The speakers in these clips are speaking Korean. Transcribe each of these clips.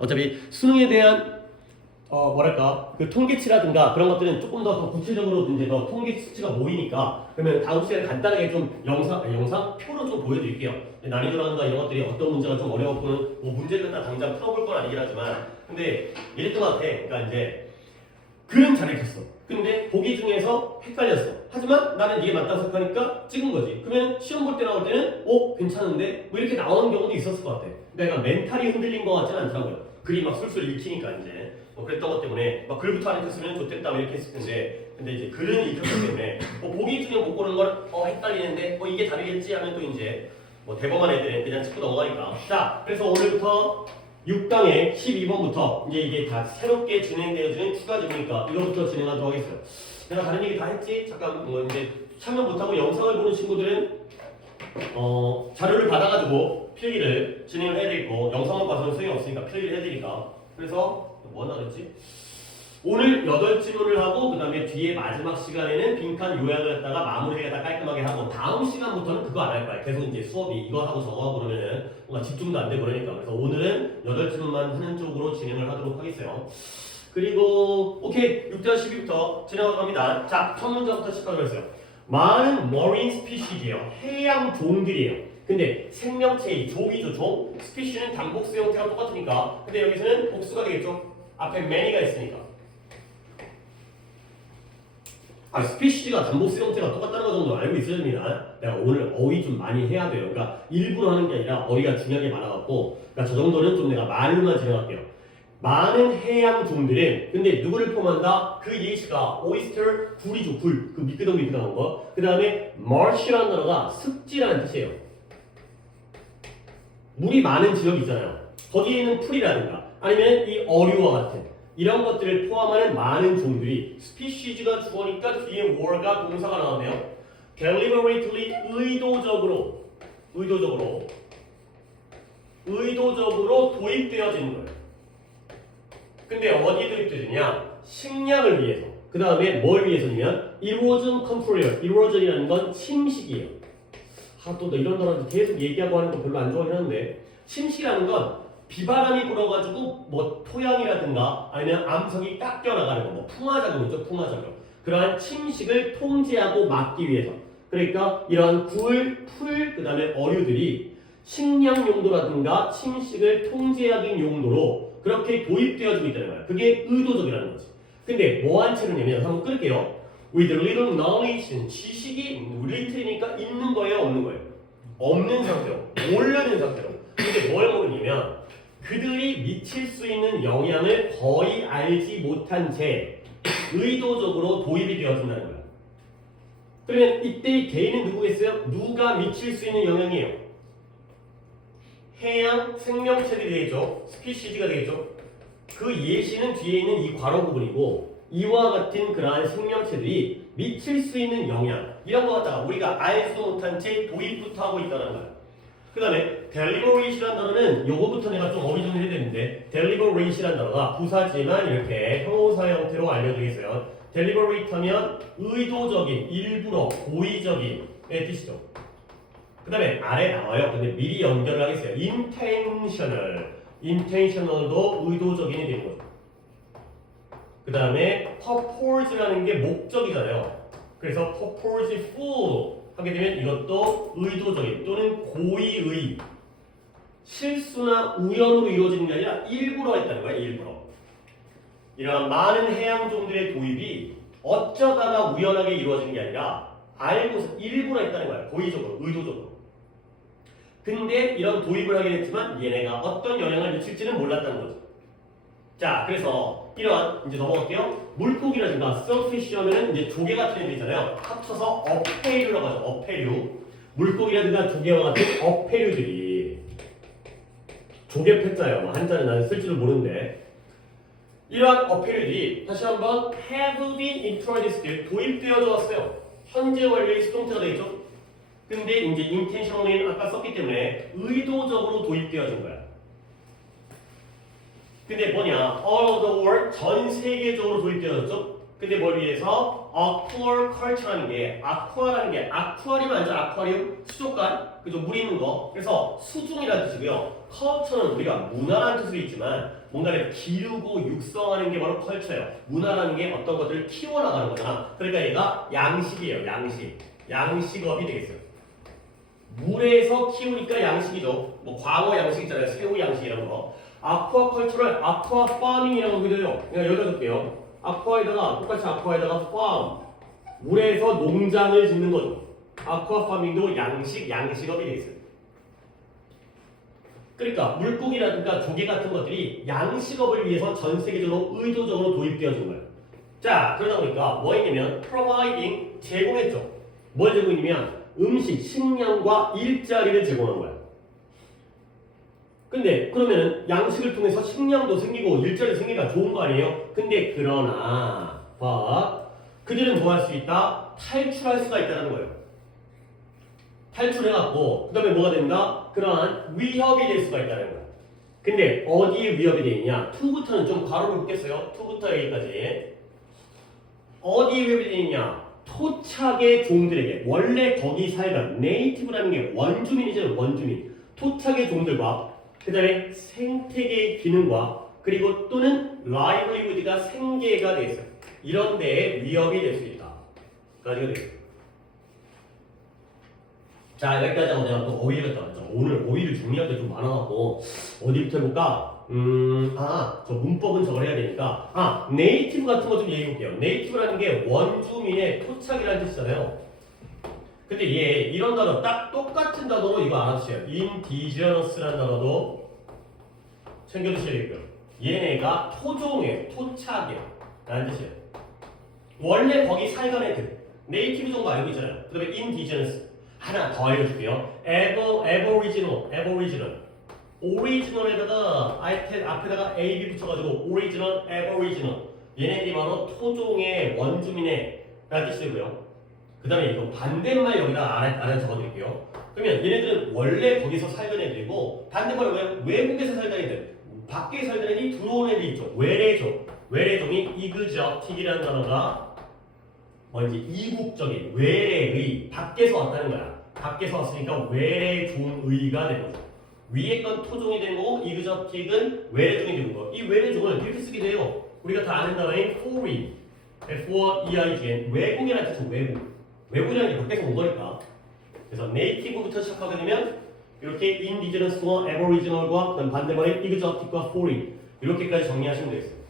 어차피 수능에 대한 뭐랄까 그 통계치라든가 그런 것들은 조금 더 구체적으로 이제 더 통계 수치가 모이니까 그러면 다음 시간에 간단하게 좀 영상 표로 좀 보여드릴게요. 난이도라든가 이런 것들이 어떤 문제가 좀 어려웠고는 뭐 문제를 다 당장 풀어볼 건 아니긴 하지만 근데 이랬던 것 같아. 그러니까 이제 글은 잘 읽혔어. 근데 보기 중에서 헷갈렸어. 하지만 나는 이게 맞다고 생각하니까 찍은 거지. 그러면 시험 볼 때 나올 때는 괜찮은데 뭐 이렇게 나오는 경우도 있었을 것 같아. 그러니까 멘탈이 흔들린 것 같지는 않더라고요. 글이 막 술술 읽히니까 이제 그랬던 것 때문에 막 글부터 안 읽혔으면 좋겠다 이렇게 했을 텐데 근데 이제 글은 읽혔기 때문에 보기 중에 못 고른 걸 헷갈리는데 이게 다르겠지 하면 또 이제 대범한 애들은 그냥 짚고 넘어가니까. 자, 그래서 오늘부터 6강의 12번부터 이제 이게 다 새롭게 진행되어지는 추가 질문이니까 이거부터 진행하도록 하겠어요. 내가 다른 얘기 다 했지? 잠깐 이제 참여 못하고 영상을 보는 친구들은 자료를 받아가지고 필기를 진행을 해야 되고 영상만 봐서는 소용이 없으니까 필기를 해야 되니까. 그래서 뭐 하나 그랬지? 오늘 8질문을 하고 그 다음에 뒤에 마지막 시간에는 빈칸 요약을 했다가 마무리를 다 깔끔하게 하고 다음 시간부터는 그거 안 할 거야. 계속 이제 수업이 이거 하고 저거 하고 그러면은 뭔가 집중도 안 되고 그러니까. 그래서 오늘은 8질문만 하는 쪽으로 진행을 하도록 하겠어요. 그리고 오케이 6절 12부터 진행하도록 합니다. 자, 첫 문제부터 시작하도록 했어요. 많은 marine species예요. 해양 종들이에요. 근데 생명체의 종이죠, 종. 스피시는 단복수 형태가 똑같으니까. 근데 여기서는 복수가 되겠죠. 앞에 many가 있으니까. 스피시가 단복수 형태가 똑같다는 거 정도 알고 있어야 됩니다. 내가 오늘 어휘 좀 많이 해야 돼요. 그러니까 일부러 하는 게 아니라 어휘가 중요하게 많아갖고 그러니까 저 정도는 좀 내가 말로만 진행할게요. 많은 해양 종들은 근데 누구를 포함한다? 그 예시가 오이스터 굴이죠, 굴. 그 미끄덩이 이렇게 나온 거. 그 다음에 marsh라는 단어가 습지라는 뜻이에요. 물이 많은 지역이 있잖아요. 거기에는 풀이라든가 아니면 이 어류와 같은 이런 것들을 포함하는 많은 종들이 species가 주어니까 뒤에 were가 동사가 나오네요. deliberately 의도적으로 도입되어지는 거예요. 근데 어디에 도입되느냐? 식량을 위해서. 그 다음에 뭘 위해서냐면 erosion control. erosion이라는 건 침식이에요. 또 이런 단어들 계속 얘기하고 하는 거 별로 안 좋아하긴 하는데 침식이라는 건 비바람이 불어가지고 토양이라든가 아니면 암석이 깎여 나가는 거, 풍화작용이죠, 풍화작용. 그러한 침식을 통제하고 막기 위해서. 그러니까 이러한 굴, 풀, 그 다음에 어류들이 식량 용도라든가 침식을 통제하기 용도로 그렇게 도입되어지고 있다는 거야. 그게 의도적이라는 거지. 근데 뭐한 채로냐면 한번 끌게요. With little knowledge, 지식이 little이니까 있는 거예요, 없는 거예요? 없는 상태로, 모르는 상태로. 근데 뭘 모르냐면 그들이 미칠 수 있는 영향을 거의 알지 못한 채 의도적으로 도입이 되어진다는 거야. 그러면 이때 개인은 누구겠어요? 누가 미칠 수 있는 영향이에요? 해양 생명체들이 되겠죠. 스피시즈가 되겠죠. 그 예시는 뒤에 있는 이 괄호 부분이고 이와 같은 그러한 생명체들이 미칠 수 있는 영향 이런 거 갖다가 우리가 알지도 못한 채 도입부터 하고 있다는 거야. 그 다음에 deliberate이라는 단어는 요거부터 내가 좀 어휘 정리해야 되는데 deliberate이라는 단어가 부사지만 이렇게 형용사 형태로 알려드리겠어요. deliberate 하면 의도적인, 일부러, 고의적인 의 뜻이죠. 그 다음에 아래 나와요. 근데 미리 연결을 하겠어요. intentional도 의도적인이 되는 거죠. 그 다음에 purpose라는 게 목적이잖아요. 그래서 purposeful 하게 되면 이것도 의도적인 또는 고의의 실수나 우연으로 이루어지는 게 아니라 일부러 했다는 거예요. 일부러. 이러한 많은 해양종들의 도입이 어쩌다가 우연하게 이루어지는 게 아니라 알고서 일부러 했다는 거예요. 고의적으로, 의도적으로. 근데 이런 도입을 하긴 했지만 얘네가 어떤 영향을 미칠지는 몰랐다는 거죠. 자, 그래서 이러한 이제 넘어갈게요. 물고기라든가 셀피쉬 하면은 이제 조개 같은 애들 있잖아요. 합쳐서 어패류라고 하죠. 어패류. 물고기라든가 조개와 같은 어패류들이 조개 패자예요. 한자는 나는 쓸 줄을 모르는데 이러한 어패류들이 다시 한번 have been introduced 도입되어져 왔어요. 현재 완료의 수동태가 되겠죠. 근데 이제 intentionally 아까 썼기 때문에 의도적으로 도입되어진 거야. 근데 뭐냐? all over the world 전 세계적으로 도입되어졌죠. 근데 뭘 위해서? aquaculture라는 게 aqua라는 게 아쿠아리움 아니죠? 아쿠아리움 수족관 그죠? 물 있는 거. 그래서 수중이라는 뜻이고요. culture는 우리가 문화라는 뜻으로 있지만 뭔가를 기르고 육성하는 게 바로 컬처예요. 문화라는 게 어떤 것들을 키워나가는 거잖아. 그러니까 얘가 양식이에요. 양식. 양식업이 되겠어요. 물에서 키우니까 양식이죠. 뭐 광어 양식 있잖아요. 새우 양식 이런 거. 아쿠아컬처를 아쿠아 파밍이라고 하기도 해요. 그러니까 여기다 볼게요. 아쿠아에다가 똑같이 아쿠아에다가 팜. 물에서 농장을 짓는 거죠. 아쿠아 파밍도 양식업이 되겠어요. 그러니까 물고기라든가 조개 같은 것들이 양식업을 위해서 전 세계적으로 의도적으로 도입되어진 거예요. 자, 그러다 보니까 뭐 했냐면 providing 제공했죠. 뭘 제공했냐면 음식, 식량과 일자리를 제공한 거야. 근데 그러면 양식을 통해서 식량도 생기고 일자리도 생기니까 좋은 거 아니에요? 근데 그러나 그들은 뭐 할 수 있다? 탈출할 수가 있다는 거예요. 탈출해갖고 그 다음에 뭐가 된다? 그러한 위협이 될 수가 있다는 거야. 근데 어디에 위협이 되느냐? 2부터는 좀 가로를 묶겠어요. 2부터 여기까지. 어디에 위협이 되느냐? 토착의 종들에게 원래 거기 살던 네이티브라는 게 원주민이죠. 원주민. 토착의 종들과 그 다음에 생태계의 기능과 그리고 또는 라이브리후드가 생계가 되겠어요. 이런 데에 위협이 될 수 있다. 가지고 되겠어요. 자, 여기까지 하고 내가 또 어휘를 갔다 왔죠. 오늘 어휘를 정리할 게 좀 많아갖고 어디부터 해볼까? 저 문법은 저걸 해야 되니까 네이티브 같은 거 좀 얘기해볼게요. 네이티브라는 게 원주민의 토착이라는 뜻이잖아요. 근데 얘 이런 단어 딱 똑같은 단어로 이거 알아두세요. 인디지너스라는 단어도 챙겨두셔야겠고요. 얘네가 토종이에요. 토착이에요. 라는 뜻이에요. 원래 거기 살던 애들 네이티브 정도 알고 있잖아요. 그 다음에 인디지너스 하나 더 알려줄게요. aboriginal. 오리지널에다가 앞에다가 ab 붙여가지고 오리지널, aboriginal. 얘네들이 바로 토종의 원주민의 라는 뜻이고요. 그 다음에 이거 반대말 여기다 안에 적어드릴게요. 그러면 얘네들은 원래 거기서 살던 애들이고 반대말은 외국에서 살던 애들, 밖에 살던 애들이 들어온 애들이 있죠. 외래종. 외래종이 이그저틱이라는 단어가 뭔지 이국적인 외래의 밖에서 왔다는 거야. 밖에서 왔으니까 외래종의가 되는 거죠. 위에 건 토종이 되는 거고 이그저틱은 외래종이 되는 거고 이 외래종을 이렇게 쓰기도 해요. 우리가 다 아는 단어인 foreign, F-O-R-E-I-G-N 외국이라는 뜻은 외국이라는 게 밖에서 온 거니까. 그래서 네이티브부터 시작하게 되면 이렇게 인디지너스와 애버리지널과 그다음 반대말인 이그저틱과 foreign 이렇게까지 정리하시면 되겠어요.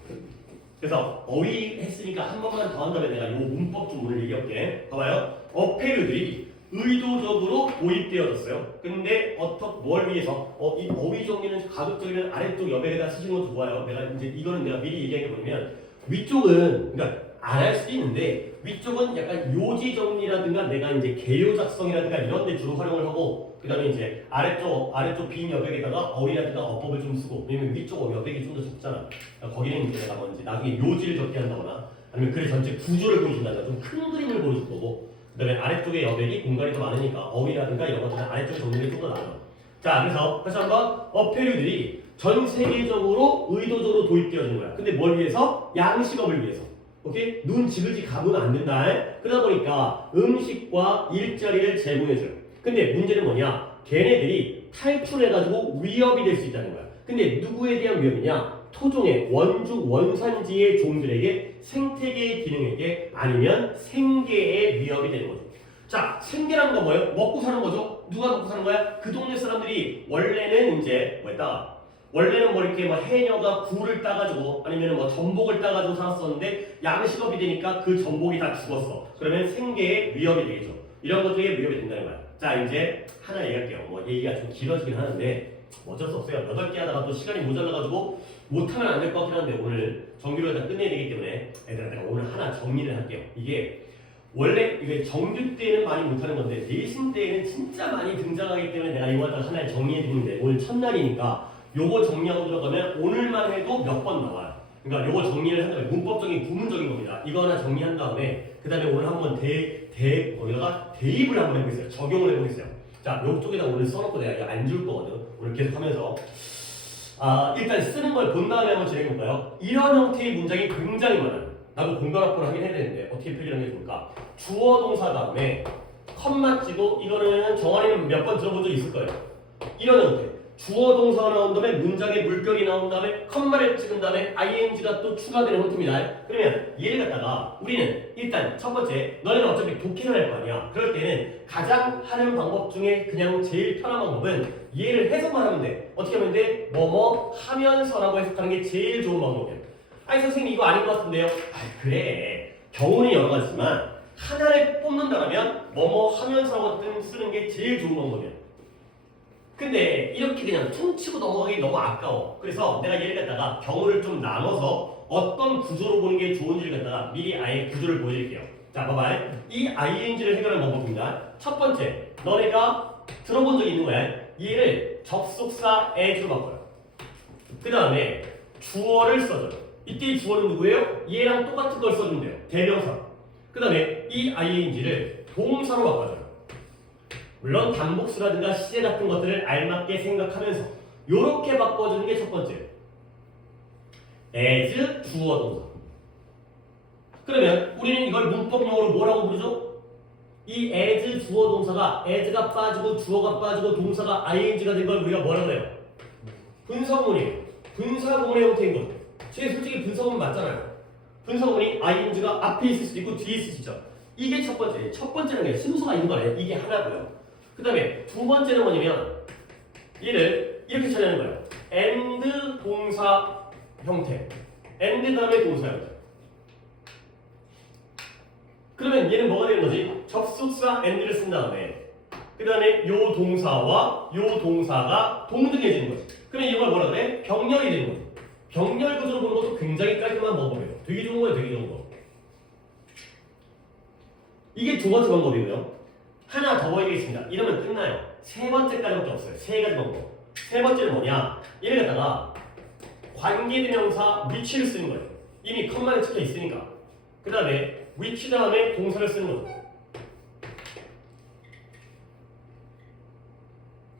그래서 어휘 했으니까 한 번만 더 한 다음에 내가 이 문법 좀 오늘 얘기할게. 봐봐요. 어패류들이 의도적으로 도입되어졌어요. 근데 뭘 위해서? 이 어휘 정리는 가급적이면 아래쪽 여백에다 쓰시는 것도 좋아요. 이거는 내가 미리 얘기한 게 뭐냐면 위쪽은 그러니까 안 할 수도 있는데 위쪽은 약간 요지 정리라든가 내가 이제 개요 작성이라든가 이런 데 주로 활용을 하고 그 다음에 이제 아래쪽 빈 여백에다가 어휘라든가 어법을 좀 쓰고 왜냐면 위쪽 여백이 좀 더 적잖아. 그러니까 거기는 이제 내가 뭔지 나중에 요지를 적게 한다거나 아니면 글 전체 구조를 보여준다거나 좀 큰 그림을 보여줄 거고 그 다음에 아래쪽에 여백이 공간이 더 많으니까 어휘라든가 이런 것들은 아래쪽에 정리를 좀 더 나아요. 자, 그래서 다시 한번 어패류들이 전 세계적으로 의도적으로 도입되어진 거야. 근데 뭘 위해서? 양식업을 위해서. 오케이? 눈 지그지 감으면 안 된다. 그러다 보니까 음식과 일자리를 제공해줘요. 근데 문제는 뭐냐? 걔네들이 탈출해가지고 위협이 될 수 있다는 거야. 근데 누구에 대한 위협이냐? 토종의 원산지의 종들에게 생태계의 기능에게 아니면 생계의 위협이 되는 거죠. 자, 생계라는 건 뭐예요? 먹고 사는 거죠. 누가 먹고 사는 거야? 그 동네 사람들이 원래는 이제 원래는 뭐 이렇게 해녀가 굴을 따가지고 아니면 뭐 전복을 따가지고 살았었는데 양식업이 되니까 그 전복이 다 죽었어. 그러면 생계에 위협이 되겠죠. 이런 것들이 위협이 된다는 거야. 자, 이제 하나 얘기할게요. 뭐 얘기가 좀 길어지긴 하는데 어쩔 수 없어요. 8개 하다가 또 시간이 모자라가지고 못하면 안 될 것 같긴 한데 오늘 정규로 다 끝내야 되기 때문에 얘들아 내가 오늘 하나 정리를 할게요. 이게 원래 이게 정규 때는 많이 못하는 건데 내신 때에는 진짜 많이 등장하기 때문에 내가 이거 하나를 정리해주는데 오늘 첫날이니까 요거 정리하고 들어가면 오늘만 해도 몇 번 나와요. 그러니까 요거 정리를 한 다음에 문법적인 구문적인 겁니다. 이거 하나 정리한 다음에 그 다음에 오늘 한번 거기다가 대입을 한번 해보겠어요. 적용을 해보겠어요. 자, 요쪽에다 오늘 써놓고 내가 안 줄 거거든. 오늘 계속 하면서 일단 쓰는 걸 본 다음에 한번 진행해볼까요? 이런 형태의 문장이 굉장히 많아요. 나도 공간 확보를 하긴 해야 되는데 어떻게 표기하는 게 좋을까? 주어 동사 다음에 컴마 찍고 이거는 정환이는 몇 번 들어본 적 있을 거예요. 이런 형태. 주어 동사가 나온 다음에 문장에 물결이 나온 다음에 컴마를 찍은 다음에 ing가 또 추가되는 형태입니다. 그러면 얘를 갖다가 우리는 일단 첫 번째 너네는 어차피 독해를 할 거 아니야. 그럴 때는 가장 하는 방법 중에 그냥 제일 편한 방법은 얘를 해석만 하면 돼. 어떻게 하면 돼? 뭐뭐 하면서라고 해석하는 게 제일 좋은 방법이야. 아니 선생님 이거 아닌 것 같은데요? 아 그래. 경우는 여러 가지지만 하나를 뽑는다면 뭐뭐 하면서라고 쓰는 게 제일 좋은 방법이야. 근데 이렇게 그냥 퉁치고 넘어가기 너무 아까워. 그래서 내가 얘를 갖다가 경우를 좀 나눠서 어떤 구조로 보는 게 좋은지를 갖다가 미리 아예 구조를 보여드릴게요. 자, 봐봐. 이 ing를 해결하는 방법입니다. 첫 번째, 너네가 들어본 적이 있는 거야. 얘를 접속사 as로 바꿔요. 그 다음에 주어를 써줘요. 이때 주어는 누구예요? 얘랑 똑같은 걸 써주면 돼요. 대명사. 그 다음에 이 ing를 동사로 바꿔줘요. 물론 단복수라든가 시제 같은 것들을 알맞게 생각하면서 이렇게 바꿔주는 게 첫 번째예요. as 주어 동사. 그러면 우리는 이걸 문법용어로 뭐라고 부르죠? 이 as 주어 동사가 as가 빠지고 주어가 빠지고 동사가 ing가 된 걸 우리가 뭐라고 그래요? 분사구문이에요. 분사구문의 형태인 거죠. 제 솔직히 분사구문 맞잖아요. 분사구문이 ing가 앞에 있을 수도 있고 뒤에 있을 수 있죠. 이게 첫 번째. 첫 번째는 게 순서가 있는 거예요. 이게 하나고요. 그 다음에 두 번째는 뭐냐면 얘를 이렇게 처리하는 거예요. and 동사 형태. and 다음에 동사 형태. 그러면 얘는 뭐가 되는 거지? 접속사 and를 쓴 다음에 그 다음에 요 동사와 요 동사가 동등해지는 거지. 그러면 이걸 뭐라 그래? 병렬이 되는 거지. 병렬 구조로 보는 것도 굉장히 깔끔한 방법이에요. 되게 좋은 거예요. 되게 좋은 거. 이게 두 번째 방법이고요. 하나 더 보여드리겠습니다. 이러면 끝나요. 세 번째까지밖에 없어요. 세 가지 방법. 세 번째는 뭐냐? 얘를 갖다가 관계대명사 which를 쓰는 거예요. 이미 컴마에 찍혀 있으니까. 그 다음에 which 다음에 동사를 쓰는 거죠.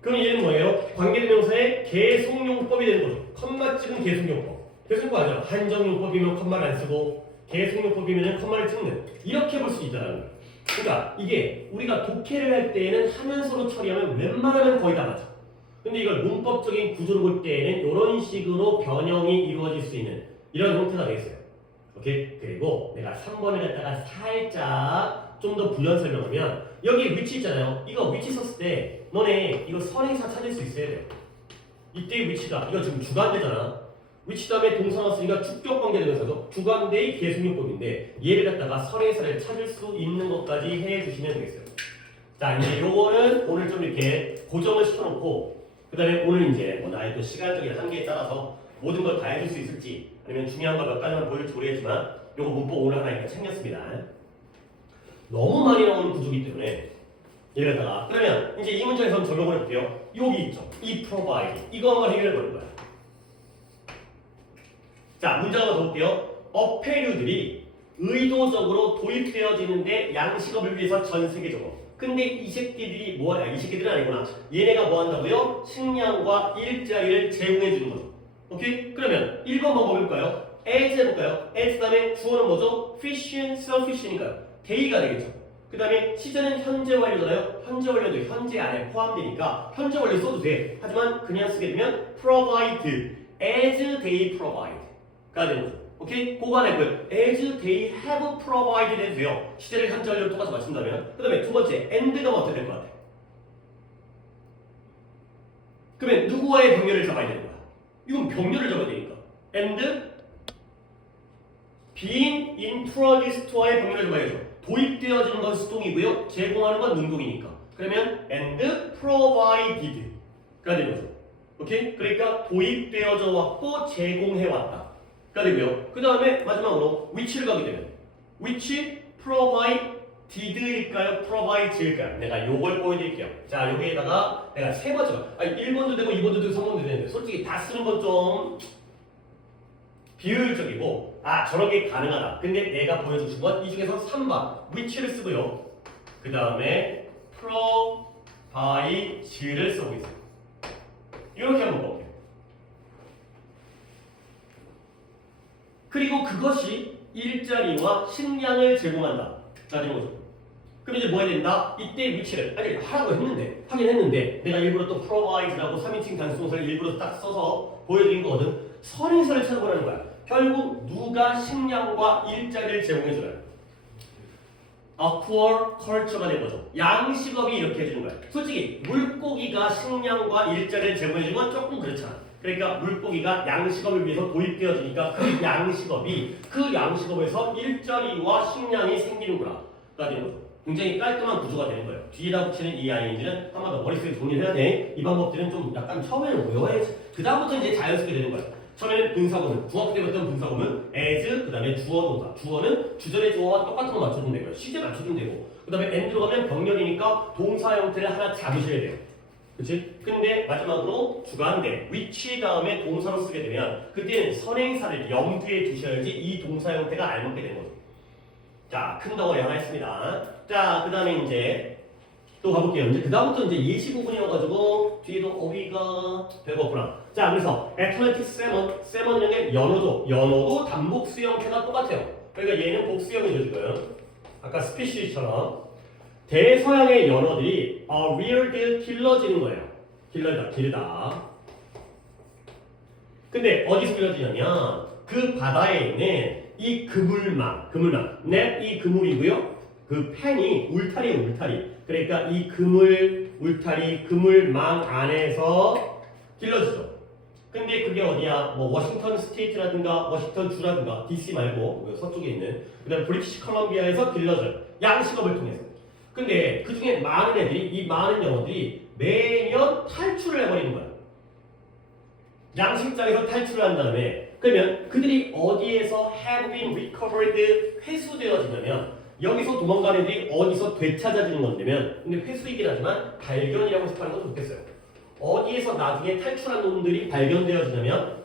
그럼 얘는 뭐예요? 관계대명사의 계속용법이 되는 거죠. 컴마 찍은 계속용법. 계속용법 아니죠. 한정용법이면 컴마를 안 쓰고 계속용법이면 컴마를 찍는. 이렇게 볼 수 있다는 거예요. 그러니까 이게 우리가 독해를 할 때에는 하면서로 처리하면 웬만하면 거의 다 맞아. 근데 이걸 문법적인 구조로 볼 때에는 이런 식으로 변형이 이루어질 수 있는 이런 형태가 되겠어요. 오케이? 그리고 내가 3번을 갖다가 살짝 좀 더 부연 설명하면 여기 위치 있잖아요. 이거 위치 썼을 때 너네 이거 선행사 찾을 수 있어야 돼요. 이때 위치가 이거 지금 주관대잖아. 위치 다음에 동사 나왔으니까 주격관계대명사죠. 주관대의 계속용법인데 얘를 갖다가 선행사를 찾을 수 있는 것까지 해주시면 되겠어요. 자 이제 요거는 오늘 좀 이렇게 고정을 시켜놓고 그 다음에 오늘 이제 뭐 나의 또 시간적인 한계에 따라서 모든 걸 다 해줄 수 있을지 아니면 중요한 거 몇 가지만 보여줄지 모르겠지만 요거 문법 오늘 하나 이렇게 챙겼습니다. 너무 많이 나오는 구조이기 때문에 얘를 갖다가 그러면 이제 이 문장에서 적용을 해볼게요. 여기 있죠. 이 provide 이거 한번 해결해 보는 거야. 자, 문장 한번 더 볼게요. 어패류들이 의도적으로 도입되어지는데 양식업을 위해서 전 세계적으로. 근데 이 새끼들이 뭐하냐? 이 새끼들은 아니구나. 얘네가 뭐 한다고요? 식량과 일자리를 제공해 주는 거죠. 오케이? 그러면 1번 방법 해볼까요? as 해볼까요? as 다음에 주어는 뭐죠? fishing, selfish니까요. 데이가 되겠죠. 그 다음에 시제는 현재 완료잖아요. 현재 완료도 현재 안에 포함되니까 현재 완료 써도 돼. 하지만 그냥 쓰게 되면 provide, as they provide. 가 되는 거죠. 오케이? 그거 하나 있고요. as they have provided 해도 돼요. 시제를 현재 완료로 똑같이 맞춘다면. 그 다음에 두 번째, and가 어떻게 될 것 같아? 그러면 누구와의 병렬을 잡아야 되는 거야? 이건 병렬을 잡아야 되니까. and being introduced와의 병렬을 잡아야죠. 도입되어지는 건 수동이고요. 제공하는 건 능동이니까. 그러면 and provided가 되는 거죠. 오케이? 그러니까 도입되어져 왔고 제공해 왔다. 가 되고요. 그 다음에 마지막으로 which를 가게 되면 which provided일까요? provide일까요? 내가 요걸 보여드릴게요. 자, 여기에다가 내가 세 번째가 1번도 되고 2번도 되고 3번도 되는데 솔직히 다 쓰는 건 좀 비효율적이고 저렇게 가능하다. 근데 내가 보여주신 건 이 중에서 3번 which를 쓰고요. 그 다음에 provide를 쓰고 있어요. 이렇게 한번 볼게요. 그리고 그것이 일자리와 식량을 제공한다. 라는 거죠. 그럼 이제 뭐 해야 된다? 이때 위치를 아니 하라고 했는데 하긴 했는데 내가 일부러 또 provide라고 3인칭 단수동사를 일부러 딱 써서 보여드린 거거든. 선행사를 찾아보라는 거야. 결국 누가 식량과 일자리를 제공해주나요? acquire culture가 된 거죠. 양식업이 이렇게 해주는 거야. 솔직히 물고기가 식량과 일자리를 제공해주는 건 조금 그렇잖아. 그러니까 물고기가 양식업을 위해서 도입되어지니까 그 양식업에서 일자리와 식량이 생기는구나 가 되는 거죠. 굉장히 깔끔한 구조가 되는 거예요. 뒤에다 붙이는 이 ing는 한 번 더 머릿속에 정리를 해야 돼. 이 방법들은 좀 약간 처음에는 외워야지. 그 다음부터 이제 자연스럽게 되는 거예요. 처음에는 분사구문, 중학교 때 봤던 분사구문 as, 그 다음에 주어 동사. 주어는 주절의 주어와 똑같은 거 맞춰주면 되고요. 시제 맞춰주면 되고, 그 다음에 and 들어가면 병렬이니까 동사 형태를 하나 잡으셔야 돼요. 그치? 근데 마지막으로 주관대, which 다음에 동사로 쓰게 되면 그때는 선행사를 염두에 두셔야지 이 동사 형태가 알맞게 되는 거죠. 자, 큰 덩어리 하나 있습니다. 자, 그 다음에 이제 또 가볼게요. 이제 그 다음부터 이제 예시 부분이어가지고 뒤에도 어휘가 별거 없구나. 자, 그래서 Atlantic Salmon, 살몬은 연어죠. 연어도 단복수 형태가 똑같아요. 그러니까 얘는 복수형이죠 지금. 아까 스피시처럼 대서양의 연어들이 reared 길러지는 거예요. 기르다. 근데 어디서 길러지냐면 그 바다에 있는 이 그물망, net 이 그물이고요. 그 펜이 울타리예요, 울타리. 그러니까 이 그물망 안에서 길러지죠. 근데 그게 어디야? 뭐 워싱턴 스테이트라든가 워싱턴 주라든가 DC 말고 서쪽에 있는 그다음에 브리티시 컬럼비아에서 길러져요. 양식업을 통해서. 근데 그 중에 많은 애들이 이 많은 영어들이 매년 탈출을 해버리는 거야. 양식장에서 탈출을 한 다음에 그러면 그들이 어디에서 have been recovered 회수되어지냐면 여기서 도망가는 애들이 어디서 되찾아지는 건데면 근데 회수이긴 하지만 발견이라고 해서 하는 건 좋겠어요. 어디에서 나중에 탈출한 놈들이 발견되어지냐면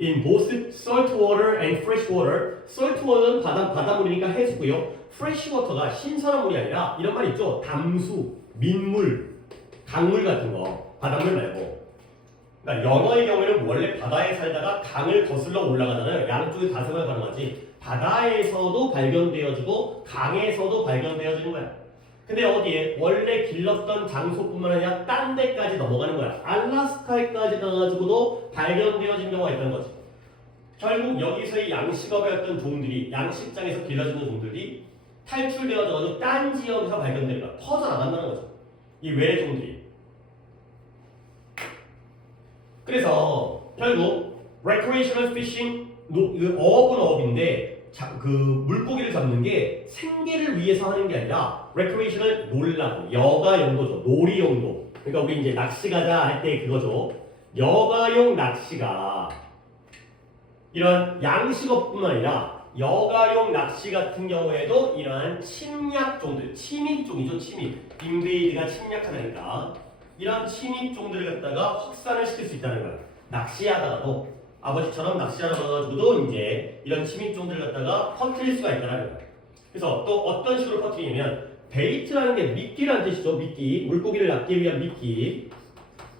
in both salt water and fresh water. salt water는 바닷물이니까 해수고요. fresh water가 신선한 물이 아니라 이런 말 있죠. 담수, 민물, 강물 같은 거. 바닷물 말고. 그러니까 영어의 경우에는 원래 바다에 살다가 강을 거슬러 올라가잖아요. 양쪽에 다세가 가능하지. 바다에서도 발견되어지고 강에서도 발견되어지는 거야. 근데 어디에? 원래 길렀던 장소뿐만 아니라 딴 데까지 넘어가는 거야. 알라스카에까지 가가지고도 발견되어진 경우가 있다는 거지. 결국 여기서의 양식업의 어떤 종들이 양식장에서 길러지는 종들이 탈출되어져가지고 딴 지역에서 발견되는 거야. 퍼져나간다는 거죠. 이 외래 종들이. 그래서 결국 recreational fishing 어업은 어업인데 그 물고기를 잡는 게 생계를 위해서 하는 게 아니라 recreational 놀라고 여가 용도죠. 놀이 용도. 그러니까 우리 이제 낚시 가자 할 때 그거죠. 여가용 낚시가 이런 양식업뿐만 아니라 여가용 낚시 같은 경우에도 이러한 침략종들, 침입종이죠. 인베이드가 침략하다니까 이런 침입종들을 갖다가 확산을 시킬 수 있다는 거야. 낚시하다가도 아버지처럼 낚시하러 가가지고도 이제 이런 침입종들을 갖다가 퍼뜨릴 수가 있다는 거야. 그래서 또 어떤 식으로 퍼뜨리냐면 베이트라는 게 미끼라는 뜻이죠. 미끼, 물고기를 낚기 위한 미끼.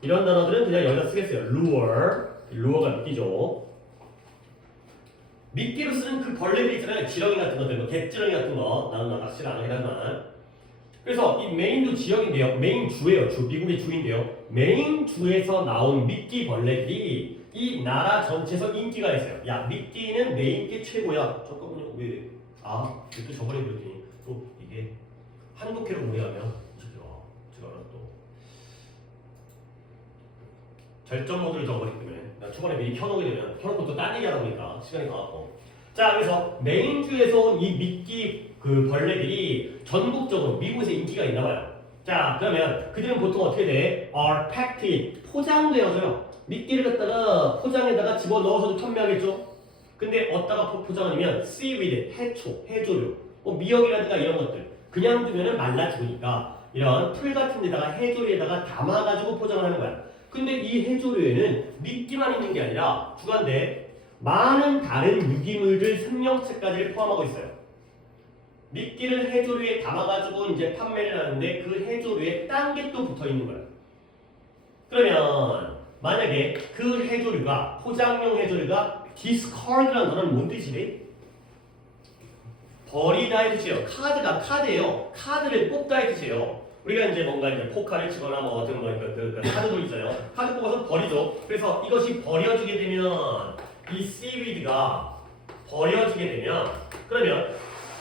이런 단어들은 그냥 여기다 쓰겠어요. 루어가 미끼죠. 미끼로 쓰는 그 벌레들 있잖아요. 지렁이 같은 것들, 뭐 갯지렁이 같은 거. 나는 낚시를 안 하긴 하지만. 그래서 이 메인도 지역인데요. 메인 주예요. 미국의 주인데요. 메인 주에서 나온 미끼 벌레들이 이 나라 전체에서 인기가 있어요. 야, 미끼는 내 인기 최고야. 잠깐만요. 왜 이래? 또 저번에 그랬더니 또 이게 한국 회로 오래하면 제가 또 절전 모드를 적어버리기 때문에 나 초반에 미리 켜놓게 되면 켜놓고 또 딴 얘기하다 보니까 시간이 가고. 자, 그래서 메인주에서 온 이 미끼 그 벌레들이 전국적으로 미국에서 인기가 있나 봐요. 자, 그러면 그들은 보통 어떻게 돼? are packed in, 포장되어져요. 미끼를 갖다가 포장에다가 집어넣어서도 판매하겠죠? 근데 어디다가 포장하냐면 seaweed, 해조류, 뭐 미역이라든가 이런 것들 그냥 두면은 말라 죽으니까 이런 풀 같은 데다가 해조류에다가 담아가지고 포장을 하는 거야. 근데 이 해조류에는 미끼만 있는 게 아니라 주간대 많은 다른 유기물들 생명체까지 포함하고 있어요. 미끼를 해조류에 담아가지고 이제 판매를 하는데 그 해조류에 딴 게 또 붙어 있는 거야. 그러면 만약에 그 해조류가 포장용 해조류가 discard라는 단어는 뭔 뜻이래? 버리다 의 뜻이에요. 카드가 카드예요. 카드를 뽑다 의 뜻이에요. 우리가 이제 뭔가 이제 포카를 치거나 뭐 어떤 뭐 그 카드도 있어요. 카드 뽑아서 버리죠. 그래서 이것이 버려지게 되면 이 seaweed가 버려지게 되면 그러면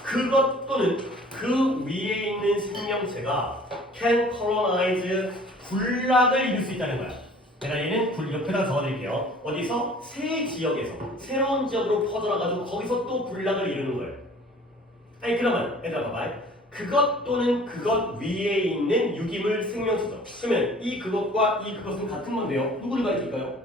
그것 또는 그 위에 있는 생명체가 can colonize 군락을 이룰 수 있다는 거야. 제가 얘는 옆에다 적어드릴게요. 어디서? 새 지역에서 새로운 지역으로 퍼져나가지고 거기서 또 군락을 이루는 거예요. 아니 그러면 얘들아 봐봐. 그것 또는 그것 위에 있는 유기물 생명체죠. 그러면 이 그것과 이 그것은 같은 건데요. 누구를 가리킬까요?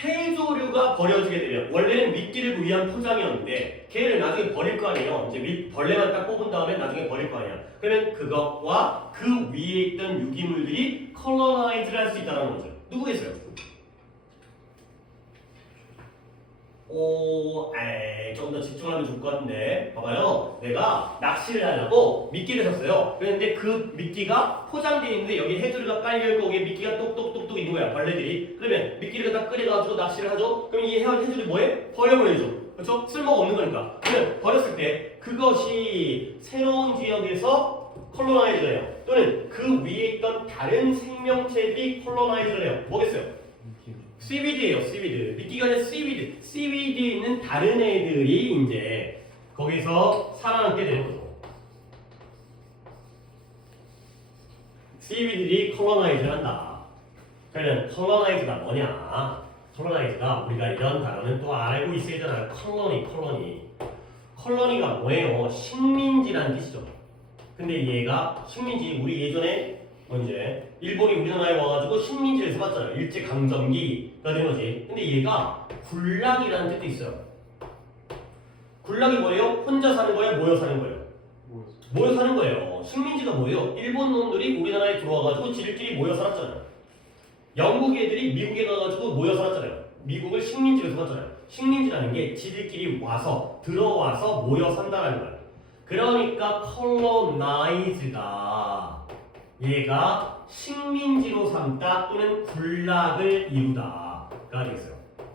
해조류가 버려지게 되면 원래는 미끼를 위한 포장이었는데 걔를 나중에 버릴 거 아니에요. 이제 벌레만 딱 뽑은 다음에 나중에 버릴 거 아니야. 그러면 그것과 그 위에 있던 유기물들이 컬러나이즈를 할 수 있다는 거죠. 누구겠어요? 좀 더 집중하면 좋을 것 같은데 봐봐요. 내가 낚시를 하려고 미끼를 샀어요. 그런데 그 미끼가 포장되어 있는데 여기 해조류가 깔려있고 거기에 미끼가 똑똑똑똑 있는 거야. 벌레들이. 그러면 미끼를 갖다 끓여가지고 낚시를 하죠. 그럼 이 해조류 뭐해? 버려버리죠. 그렇죠? 쓸모가 없는 거니까. 그러면 버렸을 때 그것이 새로운 지역에서 콜로나이즈를 해요. 또는 그 위에 있던 다른 생명체들이 콜로나이즈를 해요. 뭐겠어요? seaweed예요, seaweed. 미끼가 아니라 seaweed. seaweed에 있는 다른 애들이 이제 거기서 살아남게 되는 거죠. seaweed들이 colonize를 한다. 그러면 colonize가 뭐냐? colonize가 우리가 이런 단어는 또 알고 있어야 되잖아요. colony가 뭐예요? 식민지라는 뜻이죠. 근데 얘가 식민지 우리 예전에 이제 일본이 우리나라에 와가지고 식민지를 세봤잖아요. 일제강점기가 된 거지. 근데 얘가 군락이라는 뜻도 있어요. 군락이 뭐예요? 혼자 사는 거예요? 모여 사는 거예요? 모여 사는 거예요. 식민지가 뭐예요? 일본 놈들이 우리나라에 들어와가지고 지들끼리 모여 살았잖아요. 영국 애들이 미국에 가가지고 모여 살았잖아요. 미국을 식민지로 세봤잖아요. 식민지라는 게 지들끼리 와서 들어와서 모여 산다는 거예요. 그러니까 colonize가 얘가 식민지로 삼다 또는 군락을 이루다가 되겠어요.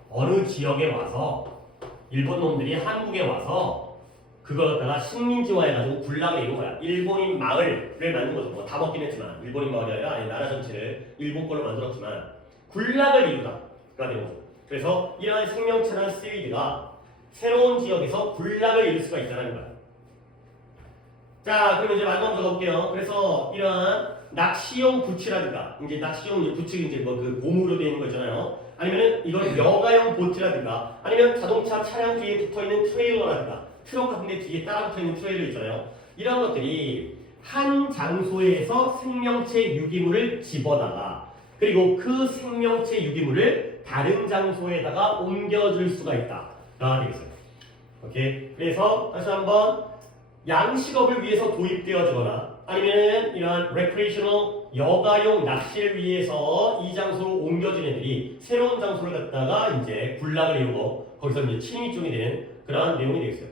어느 지역에 와서 일본 놈들이 한국에 와서 그걸 갖다가 식민지화 해가지고 군락을 이룬 거야. 일본인 마을을 만든 거죠. 뭐 다 먹긴 했지만 일본인 마을이 아니라 아니, 나라 전체를 일본 걸로 만들었지만 군락을 이루다가 되는 거죠. 그래서 이러한 생명체나 seaweed가 새로운 지역에서 군락을 이룰 수가 있다는 거야. 자, 그럼 이제 마지막 거 볼게요. 그래서 이러한 낚시용 부치라든가, 이제 낚시용 부치 이제 뭐 그 고무로 되어 있는 거 있잖아요. 아니면은 이건 여가용 보트라든가, 아니면 자동차 차량 뒤에 붙어 있는 트레일러라든가, 트럭 같은데 뒤에 따라 붙어 있는 트레일러 있잖아요. 이런 것들이 한 장소에서 생명체 유기물을 집어다가, 그리고 그 생명체 유기물을 다른 장소에다가 옮겨줄 수가 있다가 되겠어요. 오케이. 그래서 다시 한번. 양식업을 위해서 도입되어지거나 아니면 이런 recreational 여가용 낚시를 위해서 이 장소로 옮겨진 애들이 새로운 장소를 갖다가 이제 군락을 이루고 거기서 이제 침입종이 되는 그러한 내용이 되겠어요.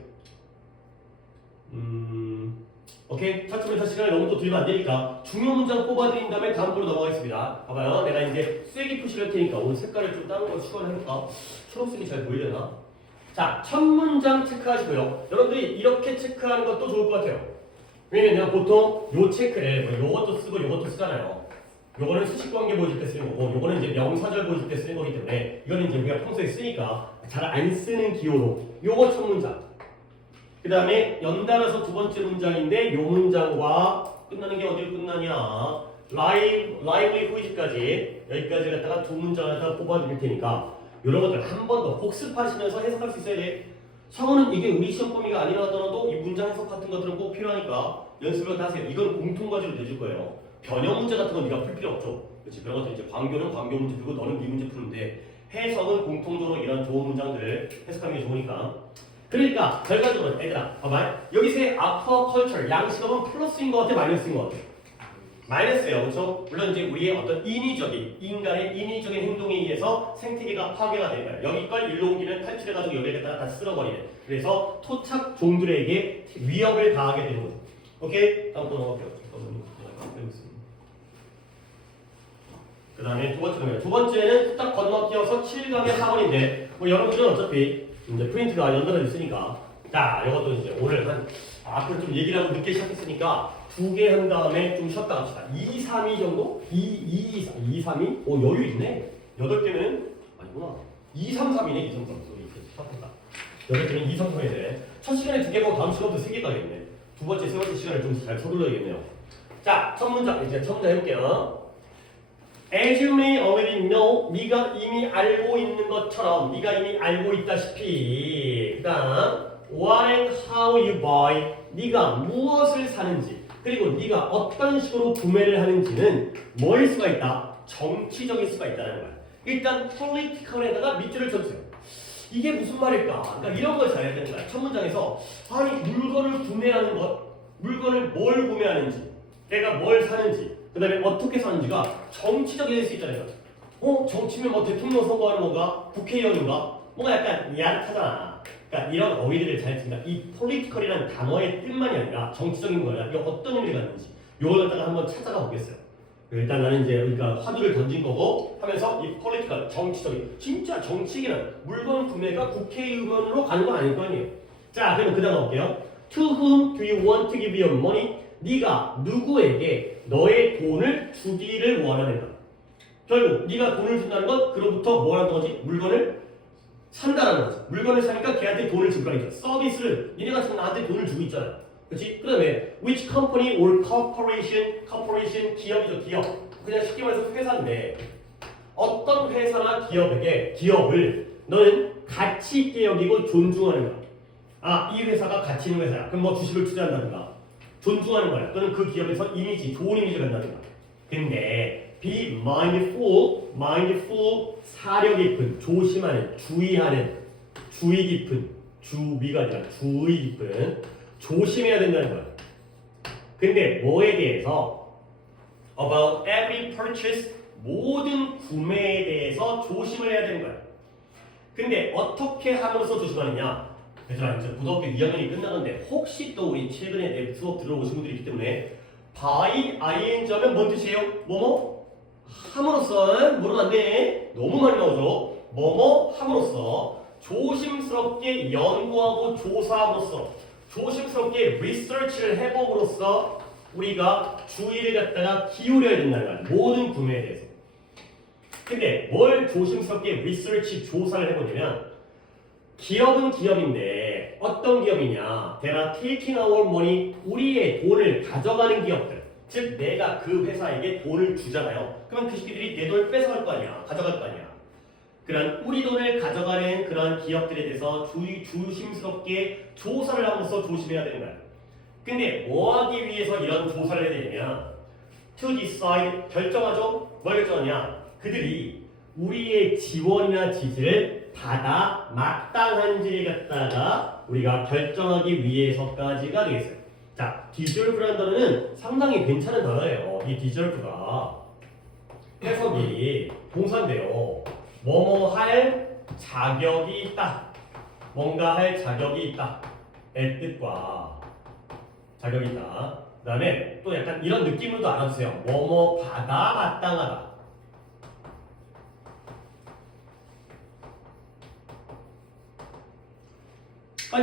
오케이. 차츰에서 시간을 너무 또 들면 안 되니까 중요 문장 뽑아드린 다음에 다음 거로 넘어가겠습니다. 봐봐요. 내가 이제 쐐기 표시를 할 테니까 오늘 색깔을 좀 다른 거 추가를 해볼까? 초록색이 잘 보이려나? 자, 첫 문장 체크하시고요. 여러분들이 이렇게 체크하는 것도 좋을 것 같아요. 왜냐면 내가 보통 요 체크를 요것도 쓰고 요것도 쓰잖아요. 요거는 수식관계 보여줄 때 쓰는 거고 요거는 이제 명사절 보여줄 때 쓰는 거기 때문에 이거는 이제 우리가 평소에 쓰니까 잘 안 쓰는 기호로 요거 첫 문장. 그 다음에 연달아서 두 번째 문장인데 요 문장과 끝나는 게 어디로 끝나냐? livelihood까지 여기까지 갖다가 두 문장을 갖다가 뽑아드릴 테니까 이런 것들 한 번 더 복습하시면서 해석할 수 있어야 돼. 성우는 이게 우리 시험 범위가 아니라 하더라도 이 문장 해석 같은 것들은 꼭 필요하니까 연습을 하세요. 이건 공통과제로 내줄 거예요. 변형 문제 같은 건 네가 풀 필요 없죠. 그렇지? 그런 것들 이제 광교는 광교 문제 풀고 너는 네 문제 푸는데 해석은 공통적으로 이런 좋은 문장들을 해석하는 게 좋으니까. 그러니까 결과적으로 얘들아 봐봐. 여기서의 aquaculture 양식업은 플러스인 것 같아, 마이너스인 것 같아? 마이너스예요, 그렇죠? 물론 이제 우리의 어떤 인간의 인위적인 행동에 의해서 생태계가 파괴가 되는 거예요. 여기 걸 일로 옮기면 탈출해가지고 여기에다가 다 쓸어버리는. 그래서 토착 종들에게 위협을 가하게 되는 거죠. 오케이? 다음 거 넘어갈게요. 그 다음에 두 번째는 두 번째는 후딱 건너뛰어서 7강의 4번인데 뭐 여러분들은 어차피 이제 프린트가 연달아 있으니까 자 이것도 이제 오늘 한 앞으로 좀 얘기를 하고 늦게 시작했으니까 두 개 한 다음에 좀 쉬었다 갑시다. 2, 3, 2 정도? 2, 3, 2? 오 여유 있네. 8개는 아니구나. 2, 3, 3이네. 2, 3, 3. 이렇게 시작했다. 8개는 2, 3, 3에 대해 첫 시간에 2개 보고 다음 시간부터 3개 가겠네. 두 번째, 세 번째 시간을 좀 잘 서둘러야겠네요. 자, 첫 문장 이제 첫 문장 해볼게요. As you may already know, 네가 이미 알고 있는 것처럼, 네가 이미 알고 있다시피. 그다음, what and how you buy, 네가 무엇을 사는지, 그리고 네가 어떤 식으로 구매를 하는지는 뭐일 수가 있다? 정치적일 수가 있다는 거야. 일단 political에다가 밑줄을 쳐주세요. 이게 무슨 말일까? 그러니까 이런 걸 잘해야 되는 거야. 첫 문장에서 아니 물건을 구매하는 것, 물건을 뭘 구매하는지, 내가 뭘 사는지, 그 다음에 어떻게 사는지가 정치적일 수 있잖아요. 정치면 뭐 대통령 선거하는 건가? 국회의원인가? 뭔가 약간 야릇하잖아. 그러니까 이런 어휘들을 잘 쓴다. 이 political이라는 단어의 뜻만이 아니라 정치적인 거야. 이게 어떤 의미를 갖는지 요걸 갖다가 한번 찾아가 보겠어요. 일단 나는 이제 그러니까 화두를 던진 거고 하면서 이 political 정치적인 진짜 정치기는 물건 구매가 국회의원으로 가는 거 아닐 거 아니에요. 자 그러면 그 다음 볼게요. To whom do you want to give your money? 네가 누구에게 너의 돈을 주기를 원하는가? 결국 네가 돈을 준다는 건 그로부터 뭘 하는 거지? 물건을 산다는 거지. 물건을 사니까 걔한테 돈을 줄 거니까 서비스를 니네가 지금 나한테 돈을 주고 있잖아. 그렇지? 그 다음에 which company or corporation 기업이죠. 기업. 그냥 쉽게 말해서 회사인데 어떤 회사나 기업에게 기업을 너는 가치 있게 여기고 존중하는 거야. 이 회사가 가치 있는 회사야. 그럼 뭐 주식을 투자한다든가 존중하는 거야. 또는 그 기업에서 이미지, 좋은 이미지를 갖는다든가. 근데 be mindful, 사려 깊은, 조심하는, 주의하는, 주의 깊은, 주의가 아니라 주의 깊은, 조심해야 된다는 거야. 근데 뭐에 대해서? About every purchase, 모든 구매에 대해서 조심을 해야 되는 거야. 근데 어떻게 함으로써 조심하느냐? 얘들아 이제 고등학교 2학년이 끝나는데 혹시 또 우리 최근에 내 수업 들어오신 분들이 있기 때문에 by ing 하면 뭔 뜻이에요? 뭐뭐? 함으로써 물으면 안 돼. 너무 많이 나오죠. 뭐뭐 함으로써 조심스럽게 연구하고 조사함으로써 조심스럽게 리서치를 해봄으로써 우리가 주의를 갖다가 기울여야 된다는 거야. 모든 구매에 대해서. 근데 뭘 조심스럽게 리서치 조사를 해보냐면 기업은 기업인데 어떤 기업이냐? They are taking our money. 우리의 돈을 가져가는 기업들. 즉 내가 그 회사에게 돈을 주잖아요. 그러면 그 새끼들이 내 돈을 뺏어갈 거 아니야. 가져갈 거 아니야. 그런 우리 돈을 가져가는 그런 기업들에 대해서 조심스럽게 조사를 하면서 조심해야 되는 거야. 근데 뭐 하기 위해서 이런 조사를 해야 되냐면 to decide, 결정하죠. 뭘 결정하냐? 그들이 우리의 지원이나 지지를 받아 마땅한지를 갖다가 우리가 결정하기 위해서까지가 되겠어요. 자, deserve라는 단어는 상당히 괜찮은 단어예요. 이 deserve가 해석이 동사인데요. 뭐뭐 할 자격이 있다. 뭔가 할 자격이 있다. 의 뜻과 자격이 있다. 그 다음에 또 약간 이런 느낌으로도 알아주세요. 뭐뭐 받아 마땅하다.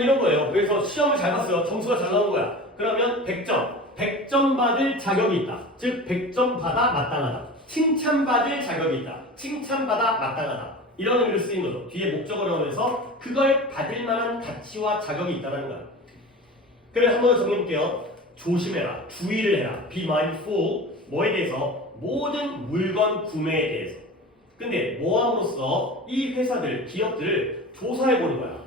이런 거예요. 그래서 시험을 잘 봤어요. 점수가 잘 나온 거야. 그러면 100점. 100점 받을 자격이 있다. 즉 100점 받아 마땅하다. 칭찬받을 자격이 있다. 칭찬받아 마땅하다. 이런 의미로 쓰인 거죠. 뒤에 목적어를 넣으면서 그걸 받을 만한 가치와 자격이 있다는 거야. 그래 한 번 더 정리해볼게요. 조심해라. 주의를 해라. Be mindful. 뭐에 대해서? 모든 물건 구매에 대해서. 근데 뭐함으로써 이 회사들, 기업들을 조사해보는 거야.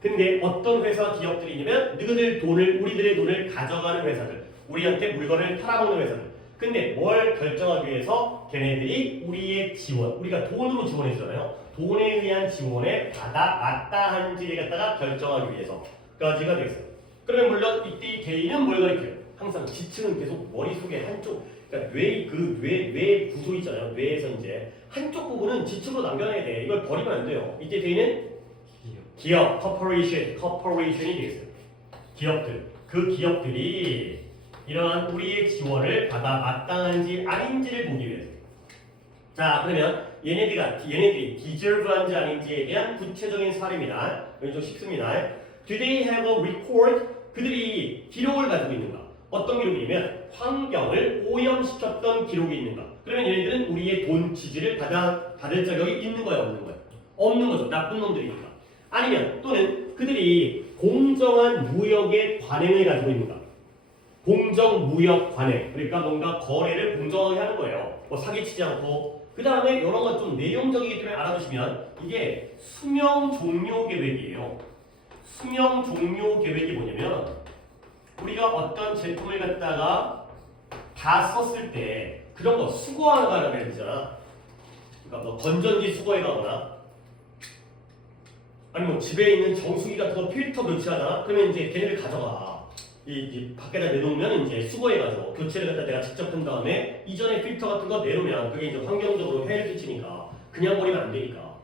근데 어떤 회사 기업들이냐면 우리들의 돈을 가져가는 회사들, 우리한테 물건을 팔아먹는 회사들. 근데 뭘 결정하기 위해서 걔네들이 우리의 지원, 우리가 돈으로 지원해주잖아요. 돈에 의한 지원에 받아 마땅한지를 갖다가 결정하기 위해서까지가 되겠어요. 그러면 물론 이때 이 개인은 뭘 가리켜요? 항상 지층은 계속 머릿속에 한쪽, 그러니까 뇌 구조 있잖아요. 뇌에서 이제 한쪽 부분은 지층으로 남겨놔야 돼. 이걸 버리면 안 돼요. 이때 개인은 기업, corporation이 되겠어요. 기업들, 그 기업들이 이러한 우리의 지원을 받아 마땅한지 아닌지를 보기 위해서. 자, 그러면 얘네들이 deserve한지 아닌지에 대한 구체적인 사례입니다. 여기 좀 쉽습니다. Do they have a record? 그들이 기록을 가지고 있는가? 어떤 기록이냐면 환경을 오염시켰던 기록이 있는가? 그러면 얘네들은 우리의 돈 지지를 받을 자격이 있는 거야, 없는 거야? 없는 거죠. 나쁜 놈들이니까. 아니면 또는 그들이 공정한 무역의 관행을 가지고 있는가? 공정 무역 관행. 그러니까 뭔가 거래를 공정하게 하는 거예요. 뭐 사기치지 않고. 그 다음에 이런 건 좀 내용적이기 때문에 알아두시면 이게 수명 종료 계획이에요. 수명 종료 계획이 뭐냐면 우리가 어떤 제품을 갖다가 다 썼을 때 그런 거 수거하는 해야 되잖아. 그러니까 뭐 건전지 수거해 가거나 아니면 뭐 집에 있는 정수기 같은 거 필터 교체하잖아. 그러면 이제 걔네들 가져가. 이 밖에다 내놓으면 이제 수거해가지고 교체를 갖다 내가 직접 한 다음에 이전에 필터 같은 거 내놓으면 그게 이제 환경적으로 해를 끼치니까 그냥 버리면 안 되니까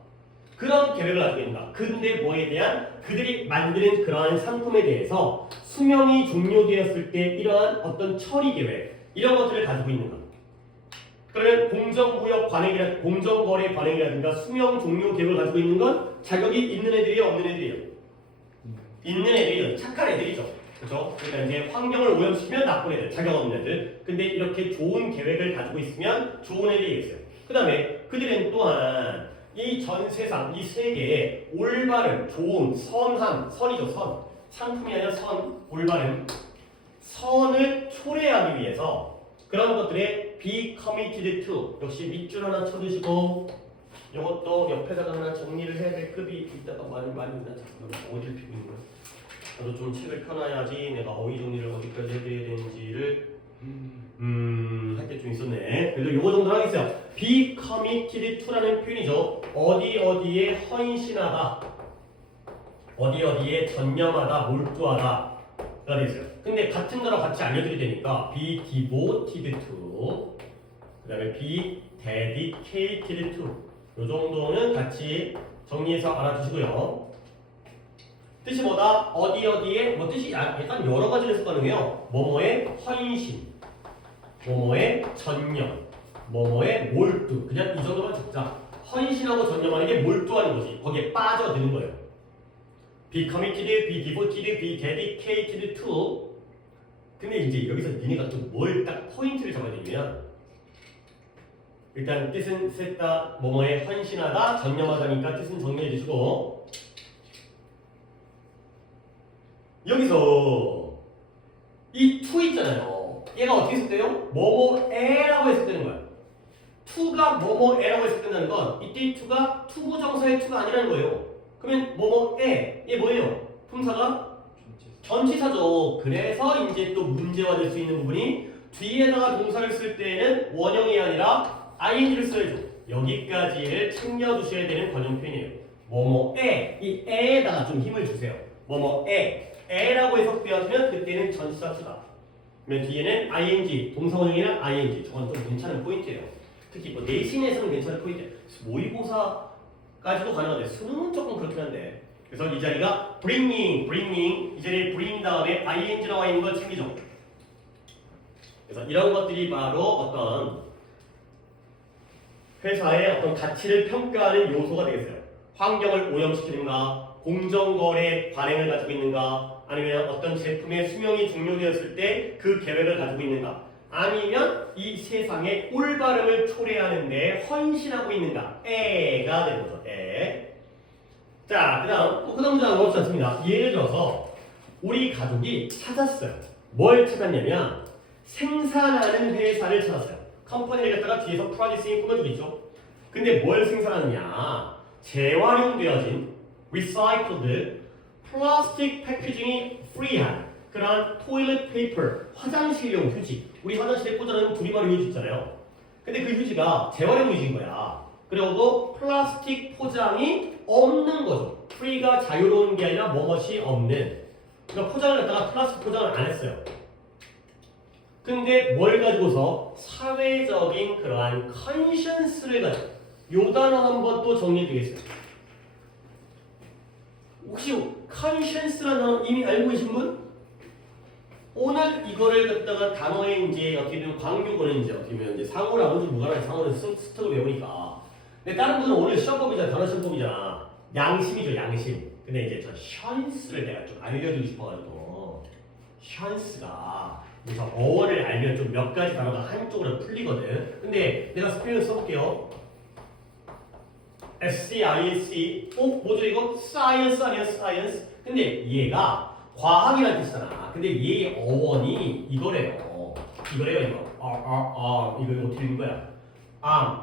그런 계획을 가지고 있는가. 근데 뭐에 대한 그들이 만드는 그러한 상품에 대해서 수명이 종료되었을 때 이러한 어떤 처리 계획 이런 것들을 가지고 있는가. 그러면 공정무역 관행이라 공정거래 관행이라든가 수명 종료 계획을 가지고 있는 건 자격이 있는 애들이에요, 없는 애들이에요? 있는 애들이요. 착한 애들이죠. 그렇죠? 그러니까 이제 환경을 오염시키면 나쁜 애들, 자격 없는 애들. 근데 이렇게 좋은 계획을 가지고 있으면 좋은 애들이겠어요. 그 다음에 그들은 또한 이 전 세상, 이 세계에 올바른, 좋은, 선한, 선이죠, 선. 상품이 아니라 선, 올바른 선을 초래하기 위해서 그런 것들에 be committed to. 역시 밑줄 하나 쳐두시고 이것도 옆에다가 하나 정리를 해야 될 급이 있다가 많이 있나? 잠깐만, 어디를 피고 있는 거야? 나도 좀 책을 펴놔야지 내가 어휘 정리를 어디까지 해드려야 되는지를 할 때 좀 있었네. 그래도 요거 정도는 하겠어요. be committed to라는 표현이죠. 어디에 헌신하다, 어디에 전념하다, 몰두하다 가 되겠어요. 근데 같은 거랑 같이 알려드릴 테니까 be devoted to, 그 다음에 be dedicated to 요 정도는 같이 정리해서 알아두시고요. 뜻이 뭐다? 어디에 뭐 뜻이 약간 여러 가지로 해석 가능해요. 뭐뭐의 헌신, 뭐뭐의 전념, 뭐뭐의 몰두. 그냥 이 정도만 적자. 헌신하고 전념하는 게 몰두하는 거지. 거기에 빠져드는 거예요. be committed, be devoted, be dedicated to. 근데 이제 여기서 니네가 또 뭘 딱 포인트를 잡아야 되냐면 일단 뜻은 셋 다 뭐뭐에 헌신하다, 전념하다니까 뜻은 정리해 주시고 여기서 이 to 있잖아요. 얘가 어떻게 해석돼요? 뭐뭐에라고 해석되는 거야. to가 뭐뭐에라고 해석된다는 건 이때 to가 투부정사의 to가 아니라는 거예요. 그러면 뭐뭐에 얘 뭐예요? 품사가 전치사죠. 그래서 이제 또 문제화될 수 있는 부분이 뒤에다가 동사를 쓸 때에는 원형이 아니라 ing를 써야죠. 여기까지를 챙겨두셔야 되는 관용 표현이에요. 뭐뭐에 이 에에다가 좀 힘을 주세요. 뭐뭐에 에라고 해석되어지면 그때는 전치사 투다. 그러면 뒤에는 ing, 동사원형이나 ing. 저건 좀 괜찮은 포인트예요. 특히 뭐 내신에서는 괜찮은 포인트예요. 모의고사까지도 가능한데 수능은 조금 그렇긴 한데. 그래서 이 자리가 bringing 이 자리에 bring 다음에 ing 나와 있는 걸 챙기죠. 그래서 이런 것들이 바로 어떤 회사의 어떤 가치를 평가하는 요소가 되겠어요. 환경을 오염시키는가, 공정거래 관행을 가지고 있는가, 아니면 어떤 제품의 수명이 종료되었을 때 그 계획을 가지고 있는가, 아니면 이 세상의 올바름을 초래하는데 헌신하고 있는가, 에가 되는 거죠. 에. 자, 그 다음 문장 어렵지 않습니다. 예를 들어서 우리 가족이 찾았어요. 뭘 찾았냐면 생산하는 회사를 찾았어요. 컴퍼니를 갖다가 뒤에서 프로듀싱이 꾸며주고 있죠. 근데 뭘 생산하느냐? 재활용되어진 recycled 플라스틱 패키징이 프리한 그런 토일렛 페이퍼, 화장실용 휴지. 우리 화장실에 꽂아놓은 두리마리 휴지 있잖아요. 근데 그 휴지가 재활용 휴지인 거야. 그리고 플라스틱 포장이 없는 거죠. 프리가 자유로운 게 아니라 뭐뭇이 없는. 그러니까 포장을 갖다가 플라스틱 포장을 안 했어요. 근데 뭘 가지고서 사회적인 그러한 컨션스를 가지고 요 단어 한번 또 정리해 드리겠습니다. 혹시 컨션스라는 단어 이미 알고 계신 분? 오늘 이거를 갖다가 단어에 이제 어떻게 보면 광교고는 이제 어떻게 보면 이제 상호랑은 좀 무관하게 상호는 스톡을 외우니까. 근데 다른 분은 오늘 시험법이잖아, 단어 시험법이잖아. 양심이죠, 양심. 근데 이제 저 션스를 내가 좀 알려주고 싶어가지고 션스가 그래서 어원을 알면 좀 몇 가지 단어가 한쪽으로 풀리거든. 근데 내가 스펠링 써볼게요. S-C-I-N-C. 뭐죠 이거? 사이언스 아니야, 사이언스? 근데 얘가 과학이라는 뜻이잖아. 근데 얘의 어원이 이거래요. 이거. 이거 어떻게 읽는 거야?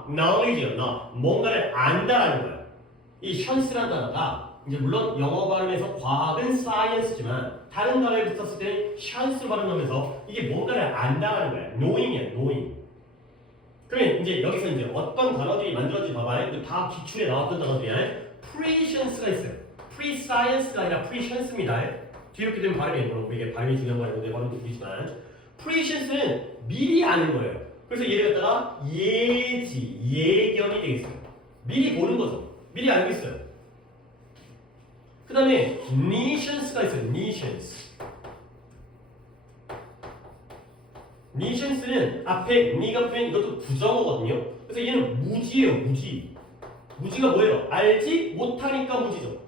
knowledge요. 뭔가를 안다라는 거야. 이 션스라는 단어가 이제 물론 영어 발음에서 과학은 science지만 다른 단어에 붙었을 때는 션스 발음하면서 이게 뭔가를 안다라는 거야. knowing이야, knowing. 그러면 이제 여기서 이제 어떤 단어들이 만들어지 봐봐요. 다 기출에 나왔던 단어들이야. prescience가 있어요. pre-science가 아니라 prescience입니다. 뒤이렇게 되면 발음이 물론 이게 발음이 중요한 말이고 내 발음도 웃기지만 prescience는 미리 아는 거예요. 그래서 얘를 갖다가 예견이 되겠어요. 미리 보는 거죠. 미리 알고 있어요. 그 다음에 niscience가 있어요. niscience는 앞에 니가 붙으면 이것도 부정어거든요. 그래서 얘는 무지예요. 무지가 뭐예요? 알지 못하니까 무지죠.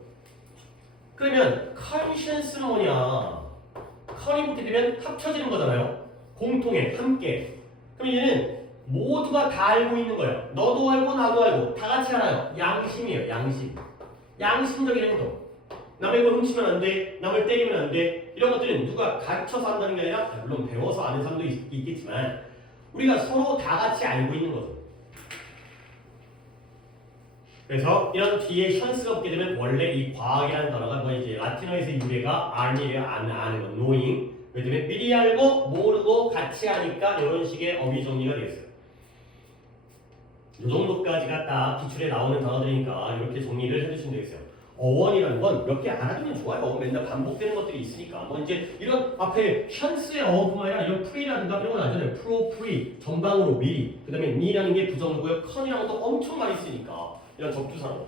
그러면 conscience는 뭐냐? con이 붙게 되면 합쳐지는 거잖아요. 공통의 함께. 그럼 얘는 모두가 다 알고 있는 거예요. 너도 알고 나도 알고 다 같이 알아요. 양심이에요. 양심적인 행동. 남의 걸 훔치면 안 돼. 남을 때리면 안 돼. 이런 것들은 누가 가르쳐서 한다는 게 아니라 물론 배워서 아는 사람도 있겠지만 우리가 서로 다 같이 알고 있는 거죠. 그래서 이런 뒤에 션스가 붙게 되면 원래 이 과학이라는 단어가 뭐 이제 라틴어에서 유래가 아니래요. 아는 거, knowing. 왜냐면 미리 알고 모르고 같이 하니까 이런 식의 어휘 정리가 되겠어요. 이 정도까지가 딱 기출에 나오는 단어들이니까 이렇게 정리를 해주시면 되겠어요. 어원이라는 건 몇 개 알아두면 좋아요. 맨날 반복되는 것들이 있으니까. 뭐 이제 이런 앞에 션스의 어원뿐만 아니라 이런 프리라든가 이런 건 알잖아요. 프리, 전방으로 미리. 그 다음에 니라는 게 부정어고요. 컨이라는 것도 엄청 많이 쓰니까. 이런 접두사로.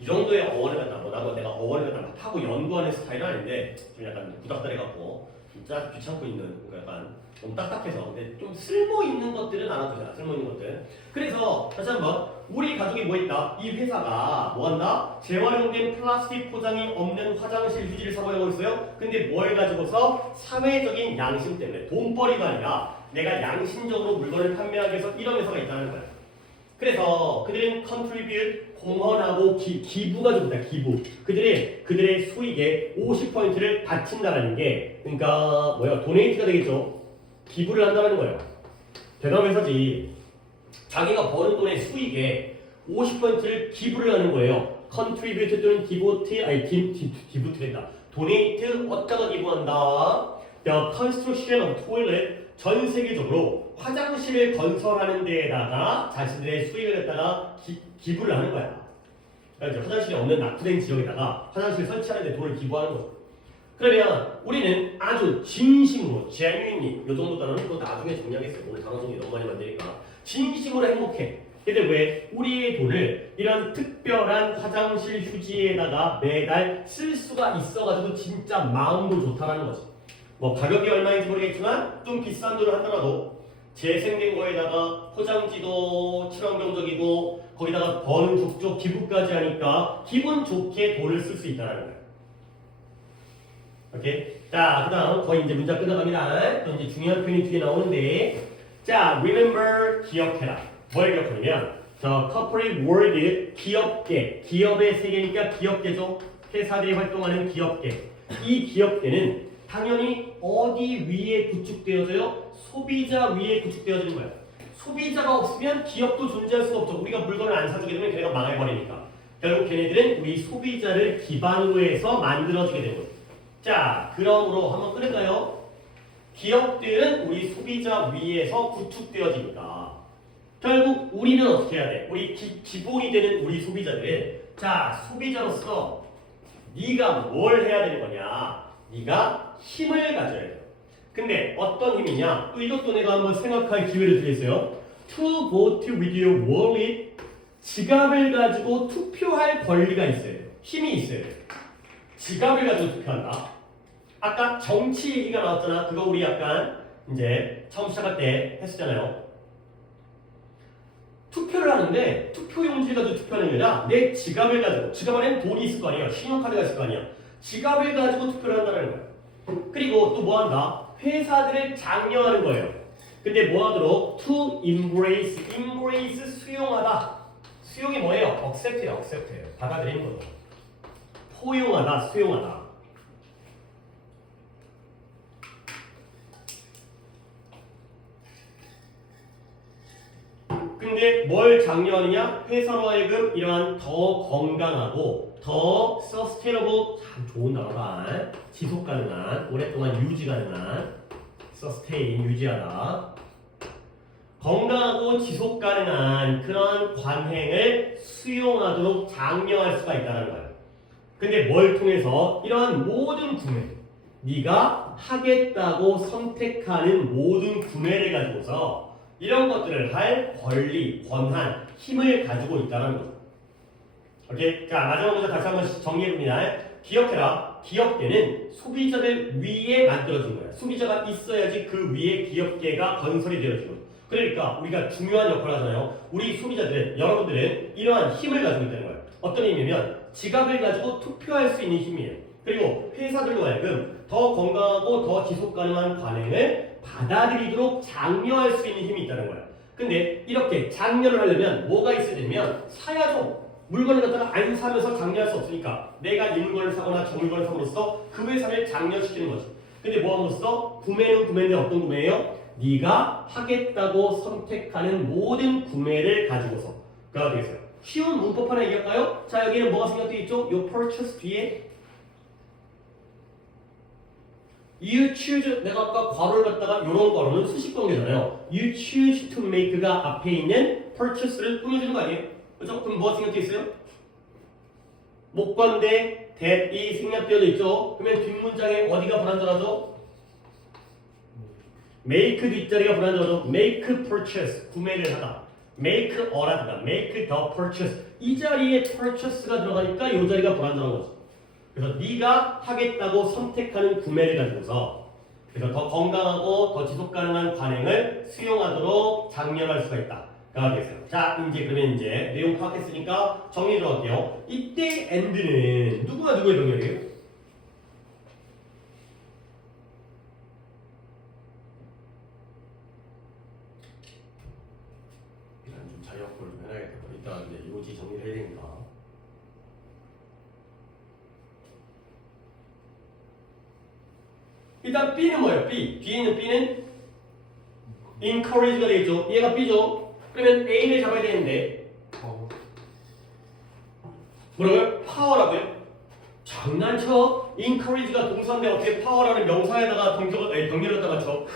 이 정도의 어원을 갖다 뭐 내가 어원을 갖다 막 하고 연구하는 스타일은 아닌데 좀 약간 구닥다리갖고 진짜 귀찮고 있는 약간 너무 딱딱해서 근데 좀 쓸모 있는 것들은 알아두자. 쓸모 있는 것들. 그래서 다시 한번 우리 가족이 뭐 있다? 이 회사가 뭐 한다? 재활용된 플라스틱 포장이 없는 화장실 휴지를 사고하고 있어요. 근데 뭘 가지고서 사회적인 양심 때문에 돈벌이가 아니라 내가 양심적으로 물건을 판매하기 위해서 이런 회사가 있다는 거야. 그래서 그들은 contribute 공헌하고 기부가 줍니다. 기부. 그들의 수익의 50%를 바친다라는 게 그러니까 뭐야? 도네이트가 되겠죠. 기부를 한다는 거예요. 대단한 회사지. 자기가 버는 돈의 수익의 50%를 기부를 하는 거예요. contribute 또는 기부트된다. donate 어디다가 기부한다? The construction of toilet 전 세계적으로 화장실을 건설하는 데에다가 자신들의 수익을 갖다가 기부를 하는 거야. 그러니까 화장실이 없는 낙후된 지역에다가 화장실 설치하는 데 돈을 기부하는 거죠. 그러면 우리는 아주 진심으로 genuinely 이 정도 단어는 또 나중에 정리하겠어요. 오늘 단어 정리 너무 많이 만드니까 진심으로 행복해. 근데 왜 우리의 돈을 이런 특별한 화장실 휴지에다가 매달 쓸 수가 있어가지고 진짜 마음도 좋다라는 거지. 뭐 가격이 얼마인지 모르겠지만 좀 비싼 돈을 하더라도 재생된 거에다가 포장지도 친환경적이고 거기다가 버는 족족 기부까지 하니까 기분 좋게 돈을 쓸 수 있다는 거예요. 오케이? 자, 그 다음 거의 이제 문장 끝나갑니다. 또 이제 중요한 표현이 뒤에 나오는데 자, remember 기억해라. 뭘 기억하냐면 자, corporate world 기업계 기업의 세계니까 기업계죠. 회사들이 활동하는 기업계. 이 기업계는 당연히 어디 위에 구축되어져요? 소비자 위에 구축되어지는 거예요. 소비자가 없으면 기업도 존재할 수가 없죠. 우리가 물건을 안 사주게 되면 걔네가 망해버리니까. 결국 걔네들은 우리 소비자를 기반으로 해서 만들어지게 되는 거예요. 자, 그러므로 한번 끊을까요? 기업들은 우리 소비자 위에서 구축되어지니까 결국 우리는 어떻게 해야 돼? 우리 기본이 되는 우리 소비자들은 자, 소비자로서 네가 뭘 해야 되는 거냐? 네가 힘을 가져야 돼. 근데 어떤 힘이냐? 또 이것도 내가 한번 생각할 기회를 드리겠어요. To vote with your wallet. 지갑을 가지고 투표할 권리가 있어요. 힘이 있어요. 지갑을 가지고 투표한다. 아까 정치 얘기가 나왔잖아. 그거 우리 약간 이제 처음 시작할 때 했었잖아요. 투표를 하는데 투표용지 가지고 투표하는 게 아니라 내 지갑을 가지고, 지갑 안에는 돈이 있을 거 아니야. 신용카드가 있을 거 아니야. 지갑을 가지고 투표를 한다는 거야. 그리고 또 뭐 한다? 회사들을 장려하는 거예요. 근데 뭐 하도록? To embrace. embrace 수용하다. 수용이 뭐예요? accept예요. accept예요. 받아들이는 거죠. 포용하다, 수용하다. 근데 뭘 장려하느냐? 회사로 하여금 이러한 더 건강하고 더 sustainable, 참 좋은 단어다. 지속 가능한, 오랫동안 유지 가능한, sustain, 유지하다. 건강하고 지속 가능한 그런 관행을 수용하도록 장려할 수가 있다는 거예요. 근데 뭘 통해서? 이러한 모든 구매, 네가 하겠다고 선택하는 모든 구매를 가지고서 이런 것들을 할 권리, 권한, 힘을 가지고 있다는 거죠. 오케이? 자, 마지막 문제 다시 한번 정리해봅니다. 기억해라. 기업계는 소비자들 위에 만들어진 거야. 소비자가 있어야지 그 위에 기업계가 건설이 되어지고. 그러니까 우리가 중요한 역할을 하잖아요. 우리 소비자들은, 여러분들은 이러한 힘을 가지고 있다는 거예요. 어떤 힘이냐면 지갑을 가지고 투표할 수 있는 힘이에요. 그리고 회사들로 하여금 더 건강하고 더 지속 가능한 관행을 받아들이도록 장려할 수 있는 힘이 있다는 거예요. 근데 이렇게 장려를 하려면 뭐가 있어야 되냐면 사야죠. 물건을 갖다가 안 사면서 장려할 수 없으니까 내가 이 물건을 사거나 저 물건을 삼으로써 그 회사를 장려시키는 거죠. 근데 뭐 함으로써? 구매는 구매인데 어떤 구매예요? 네가 하겠다고 선택하는 모든 구매를 가지고서가 되겠어요. 쉬운 문법 하나 얘기할까요? 자, 여기는 뭐가 생략되어 있죠? 요 purchase 뒤에 you choose, 내가 아까 괄호를 갖다가 요런 괄호는 수식 관계잖아요. you choose to make가 앞에 있는 purchase를 꾸며주는 거 아니에요? 그렇죠? 그럼 뭐가 생략되어 있어요? 목관대 that이 생략되어 있죠? 그러면 뒷문장에 어디가 불안전하죠? make 뒷자리가 불안전하죠? make purchase, 구매를 하다. make a라든가 make the purchase, 이 자리에 purchase가 들어가니까 이 자리가 불안전한 거죠. 그래서 네가 하겠다고 선택하는 구매를 가지고서 그래서 더 건강하고 더 지속 가능한 관행을 수용하도록 장려할 수가 있다. 가 되겠어요. 자, 이제 그러면 이제 내용 파악했으니까 정리 들어갈게요. 이때 and는 누구가 누구의 병렬이에요? 일단 좀 자유학벌 좀 해놔야겠다. 일단 이제 요지 정리를 해야 되니까. 일단 B는 뭐예요? B. 뒤에 있는 B는 encourage가 되겠죠. 얘가 B죠. 그러면 A를 잡아야 되는데 뭐라고요? 파워라고요? 장난쳐? encourage가 동사인데 어떻게 파워라는 명사에다가 병렬을 갖다가 쳐?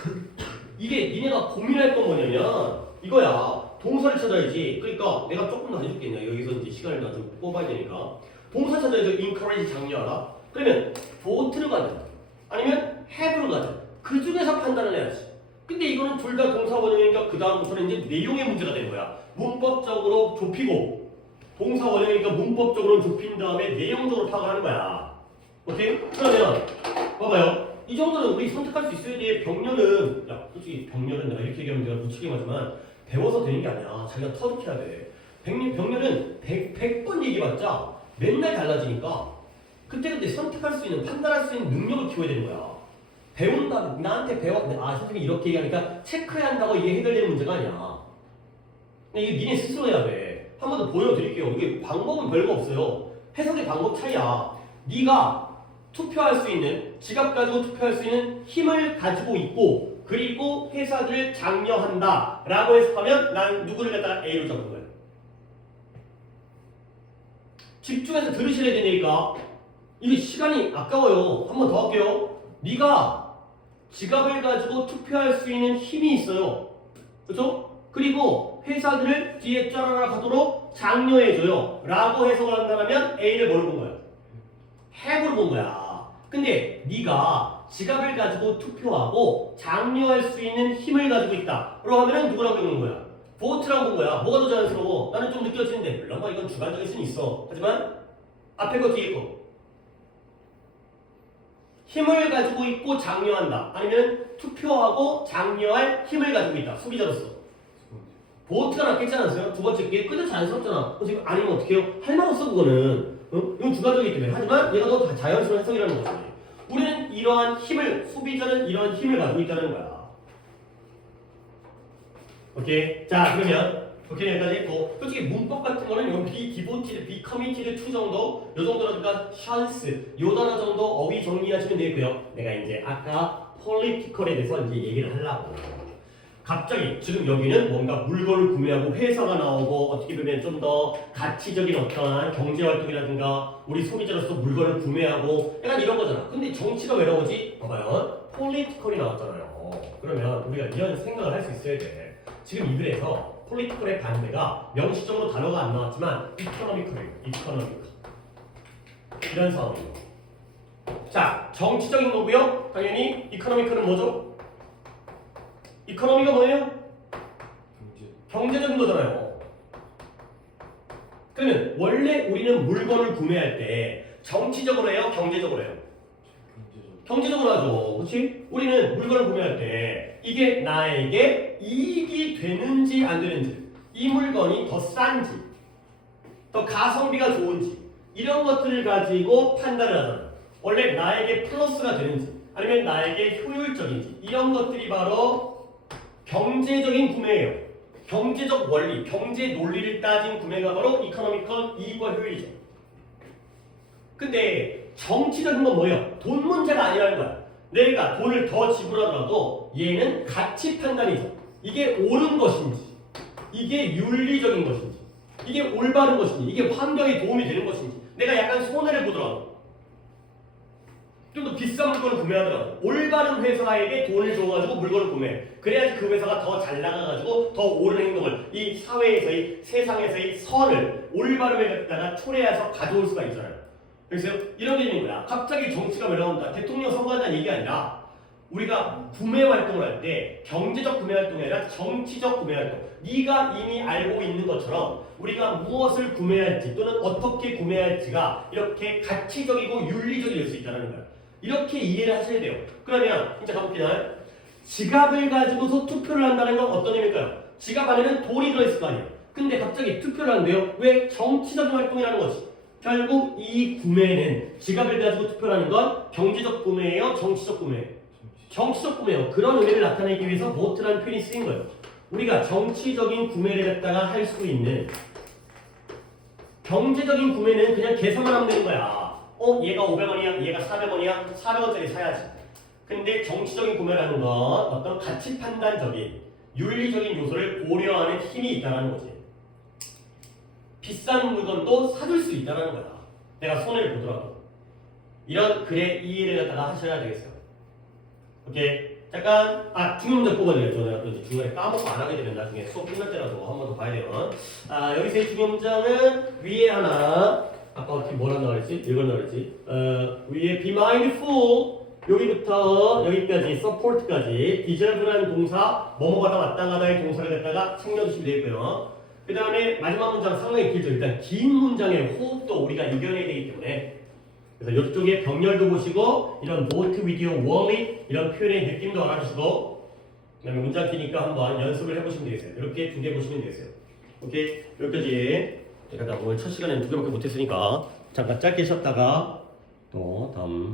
이게 니네가 고민할 건 뭐냐면 이거야. 동사를 찾아야지. 그러니까 내가 조금 더 해줄겠냐. 여기서 이제 시간을 좀 뽑아야 되니까. 동사 찾아야죠. encourage 장려하라. 그러면 vote를 가든 아니면 have를 가든 그 중에서 판단을 해야지. 근데 이거는 둘 다 동사 원형이니까 그 다음부터는 이제 내용의 문제가 되는 거야. 문법적으로 좁히고 동사 원형이니까 문법적으로 좁힌 다음에 내용적으로 파악을 하는 거야. 오케이? 그러면 봐봐요. 이 정도는 우리 선택할 수 있어야 돼. 병렬은 야 솔직히 병렬은 내가 이렇게 얘기하면 내가 무책임 하지만 배워서 되는 게 아니야. 자기가 터득해야 돼. 병렬은 100번 얘기해봤자 맨날 달라지니까 그때 선택할 수 있는 판단할 수 있는 능력을 키워야 되는 거야. 배운다, 나한테 선생님이 이렇게 얘기하니까 체크해야 한다고 이게 해결되는 문제가 아니야. 근데 이게 니네 스스로 해야 돼. 한 번 더 보여드릴게요. 이게 방법은 별거 없어요. 해석의 방법 차이야. 네가 투표할 수 있는, 지갑 가지고 투표할 수 있는 힘을 가지고 있고 그리고 회사들을 장려한다 라고 해석하면 난 누구를 갖다가 A로 잡는 거예요. 집중해서 들으셔야 되니까 이게 시간이 아까워요. 한 번 더 할게요. 네가 지갑을 가지고 투표할 수 있는 힘이 있어요. 그렇죠? 그리고 회사들을 뒤에 짜라라 가도록 장려해줘요. 라고 해석을 한다면 A를 뭐로 본 거야? have로 본 거야. 근데 네가 지갑을 가지고 투표하고 장려할 수 있는 힘을 가지고 있다. 라고 하면은 누구랑 보는 거야? vote랑 본 거야. 뭐가 더 자연스러워? 나는 좀 느껴지는데 물론 뭐 이건 주관적일 수는 있어. 하지만 앞에 거 뒤에 거 힘을 가지고 있고 장려한다. 아니면 투표하고 장려할 힘을 가지고 있다. 소비자로서. 보트가 낫겠지 않았어요? 두 번째 게 끝내 자연스럽잖아. 지금 아니면 어떻게 해요? 할 말 없어 그거는. 응? 이건 주관적이기 때문에. 하지만 얘가 더 자연스러운 해석이라는 거지. 우리는 이러한 힘을, 소비자는 이러한 힘을 가지고 있다는 거야. 오케이. 자, 그러면 오케이 여기까지 했고, 솔직히 문법 같은 거는 요 be devoted, be committed to 정도, 요 정도라든가 chance, 요 단어 정도 어휘 정리하시면 되고요. 내가 이제 아까 political에 대해서 이제 얘기를 하려고. 갑자기 지금 여기는 뭔가 물건을 구매하고 회사가 나오고 어떻게 보면 좀 더 가치적인 어떠한 경제 활동이라든가 우리 소비자로서 물건을 구매하고 약간 이런 거잖아. 근데 정치가 왜 나오지? 봐봐요. political이 나왔잖아요. 그러면 우리가 이런 생각을 할 수 있어야 돼. 지금 이 글에서 political의 반대가 명시적으로 단어가 안 나왔지만 economical이에요. economical. 이런 상황이에요. 자, 정치적인 거고요. 당연히 economical은 뭐죠? 이코노미가 뭐예요? 경제적인 거잖아요. 그러면 원래 우리는 물건을 구매할 때 정치적으로 해요? 경제적으로 해요? 경제적으로 하죠. 그렇지? 우리는 물건을 구매할 때 이게 나에게 이익이 되는지 안 되는지, 이 물건이 더 싼지, 더 가성비가 좋은지 이런 것들을 가지고 판단을 하잖아요. 원래 나에게 플러스가 되는지 아니면 나에게 효율적인지 이런 것들이 바로 경제적인 구매예요. 경제적 원리, 경제 논리를 따진 구매가 바로 이코노미컬 이익과 효율이죠. 근데 정치적인 건 뭐예요? 돈 문제가 아니라는 거야. 내가 돈을 더 지불하더라도 얘는 가치 판단이죠. 이게 옳은 것인지, 이게 윤리적인 것인지, 이게 올바른 것인지, 이게 환경에 도움이 되는 것인지 내가 약간 손해를 보더라도 좀 더 비싼 물건을 구매하더라도 올바른 회사에게 돈을 줘가지고 물건을 구매해. 그래야지 그 회사가 더 잘 나가가지고 더 옳은 행동을 이 사회에서의 세상에서의 선을 올바름을 갖다가 초래해서 가져올 수가 있잖아요. 그래서 이런 게 있는 거야. 갑자기 정치가 왜 나온다. 대통령 선거한다는 얘기 아니라 우리가 구매 활동을 할 때 경제적 구매 활동이 아니라 정치적 구매 활동. 네가 이미 알고 있는 것처럼 우리가 무엇을 구매할지 또는 어떻게 구매할지가 이렇게 가치적이고 윤리적일 수 있다는 거야. 이렇게 이해를 하셔야 돼요. 그러면 이제 가볼게요. 지갑을 가지고서 투표를 한다는 건 어떤 의미일까요? 지갑 안에는 돈이 들어있을 거 아니에요. 근데 갑자기 투표를 한대요. 왜? 정치적인 활동이라는 거지. 결국 이 구매는 지갑을 가지고 투표를 하는 건 경제적 구매예요? 정치적 구매예요? 정치적 구매예요. 그런 의미를 나타내기 위해서 vote라는 표현이 쓰인 거예요. 우리가 정치적인 구매를 갖다가 할 수 있는 경제적인 구매는 그냥 계산만 하면 되는 거야. 얘가 500원이야, 얘가 400원이야, 400원짜리 사야지. 근데 정치적인 구매라는 건 어떤 가치 판단적인, 윤리적인 요소를 고려하는 힘이 있다는 거지. 비싼 물건도 사줄 수 있다는 거야. 내가 손해를 보더라도. 이런 글의 이해를 갖다가 하셔야 되겠어요. 오케이. 잠깐, 중요 문제 뽑아드려야죠. 내가 또 이제 중간에 까먹고 안 하게 되면 나중에 수업 끝날 때라도 한 번 더 봐야 돼요. 여기서의 중요 문장은 위에 하나, 아까 어떻게 뭐라 나왔지? 이걸 나왔지? 위에 be mindful 여기부터 여기까지 support까지 deserve라는 동사 뭐뭐가다 왔다 가다의 동사를 갖다가 챙겨주시면 되고요. 그 다음에 마지막 문장 상당히 길죠. 일단 긴 문장의 호흡도 우리가 이겨내야 되기 때문에 그래서 이쪽에 병렬도 보시고 이런 vote with your wallet 이런 표현의 느낌도 알아주시고 그 다음에 문장 기니까 한번 연습을 해보시면 되겠어요. 이렇게 두 개 보시면 되겠어요. 오케이? 여기까지 제가 오늘 첫 시간에는 두 개밖에 못했으니까 잠깐 짧게 쉬었다가 또 다음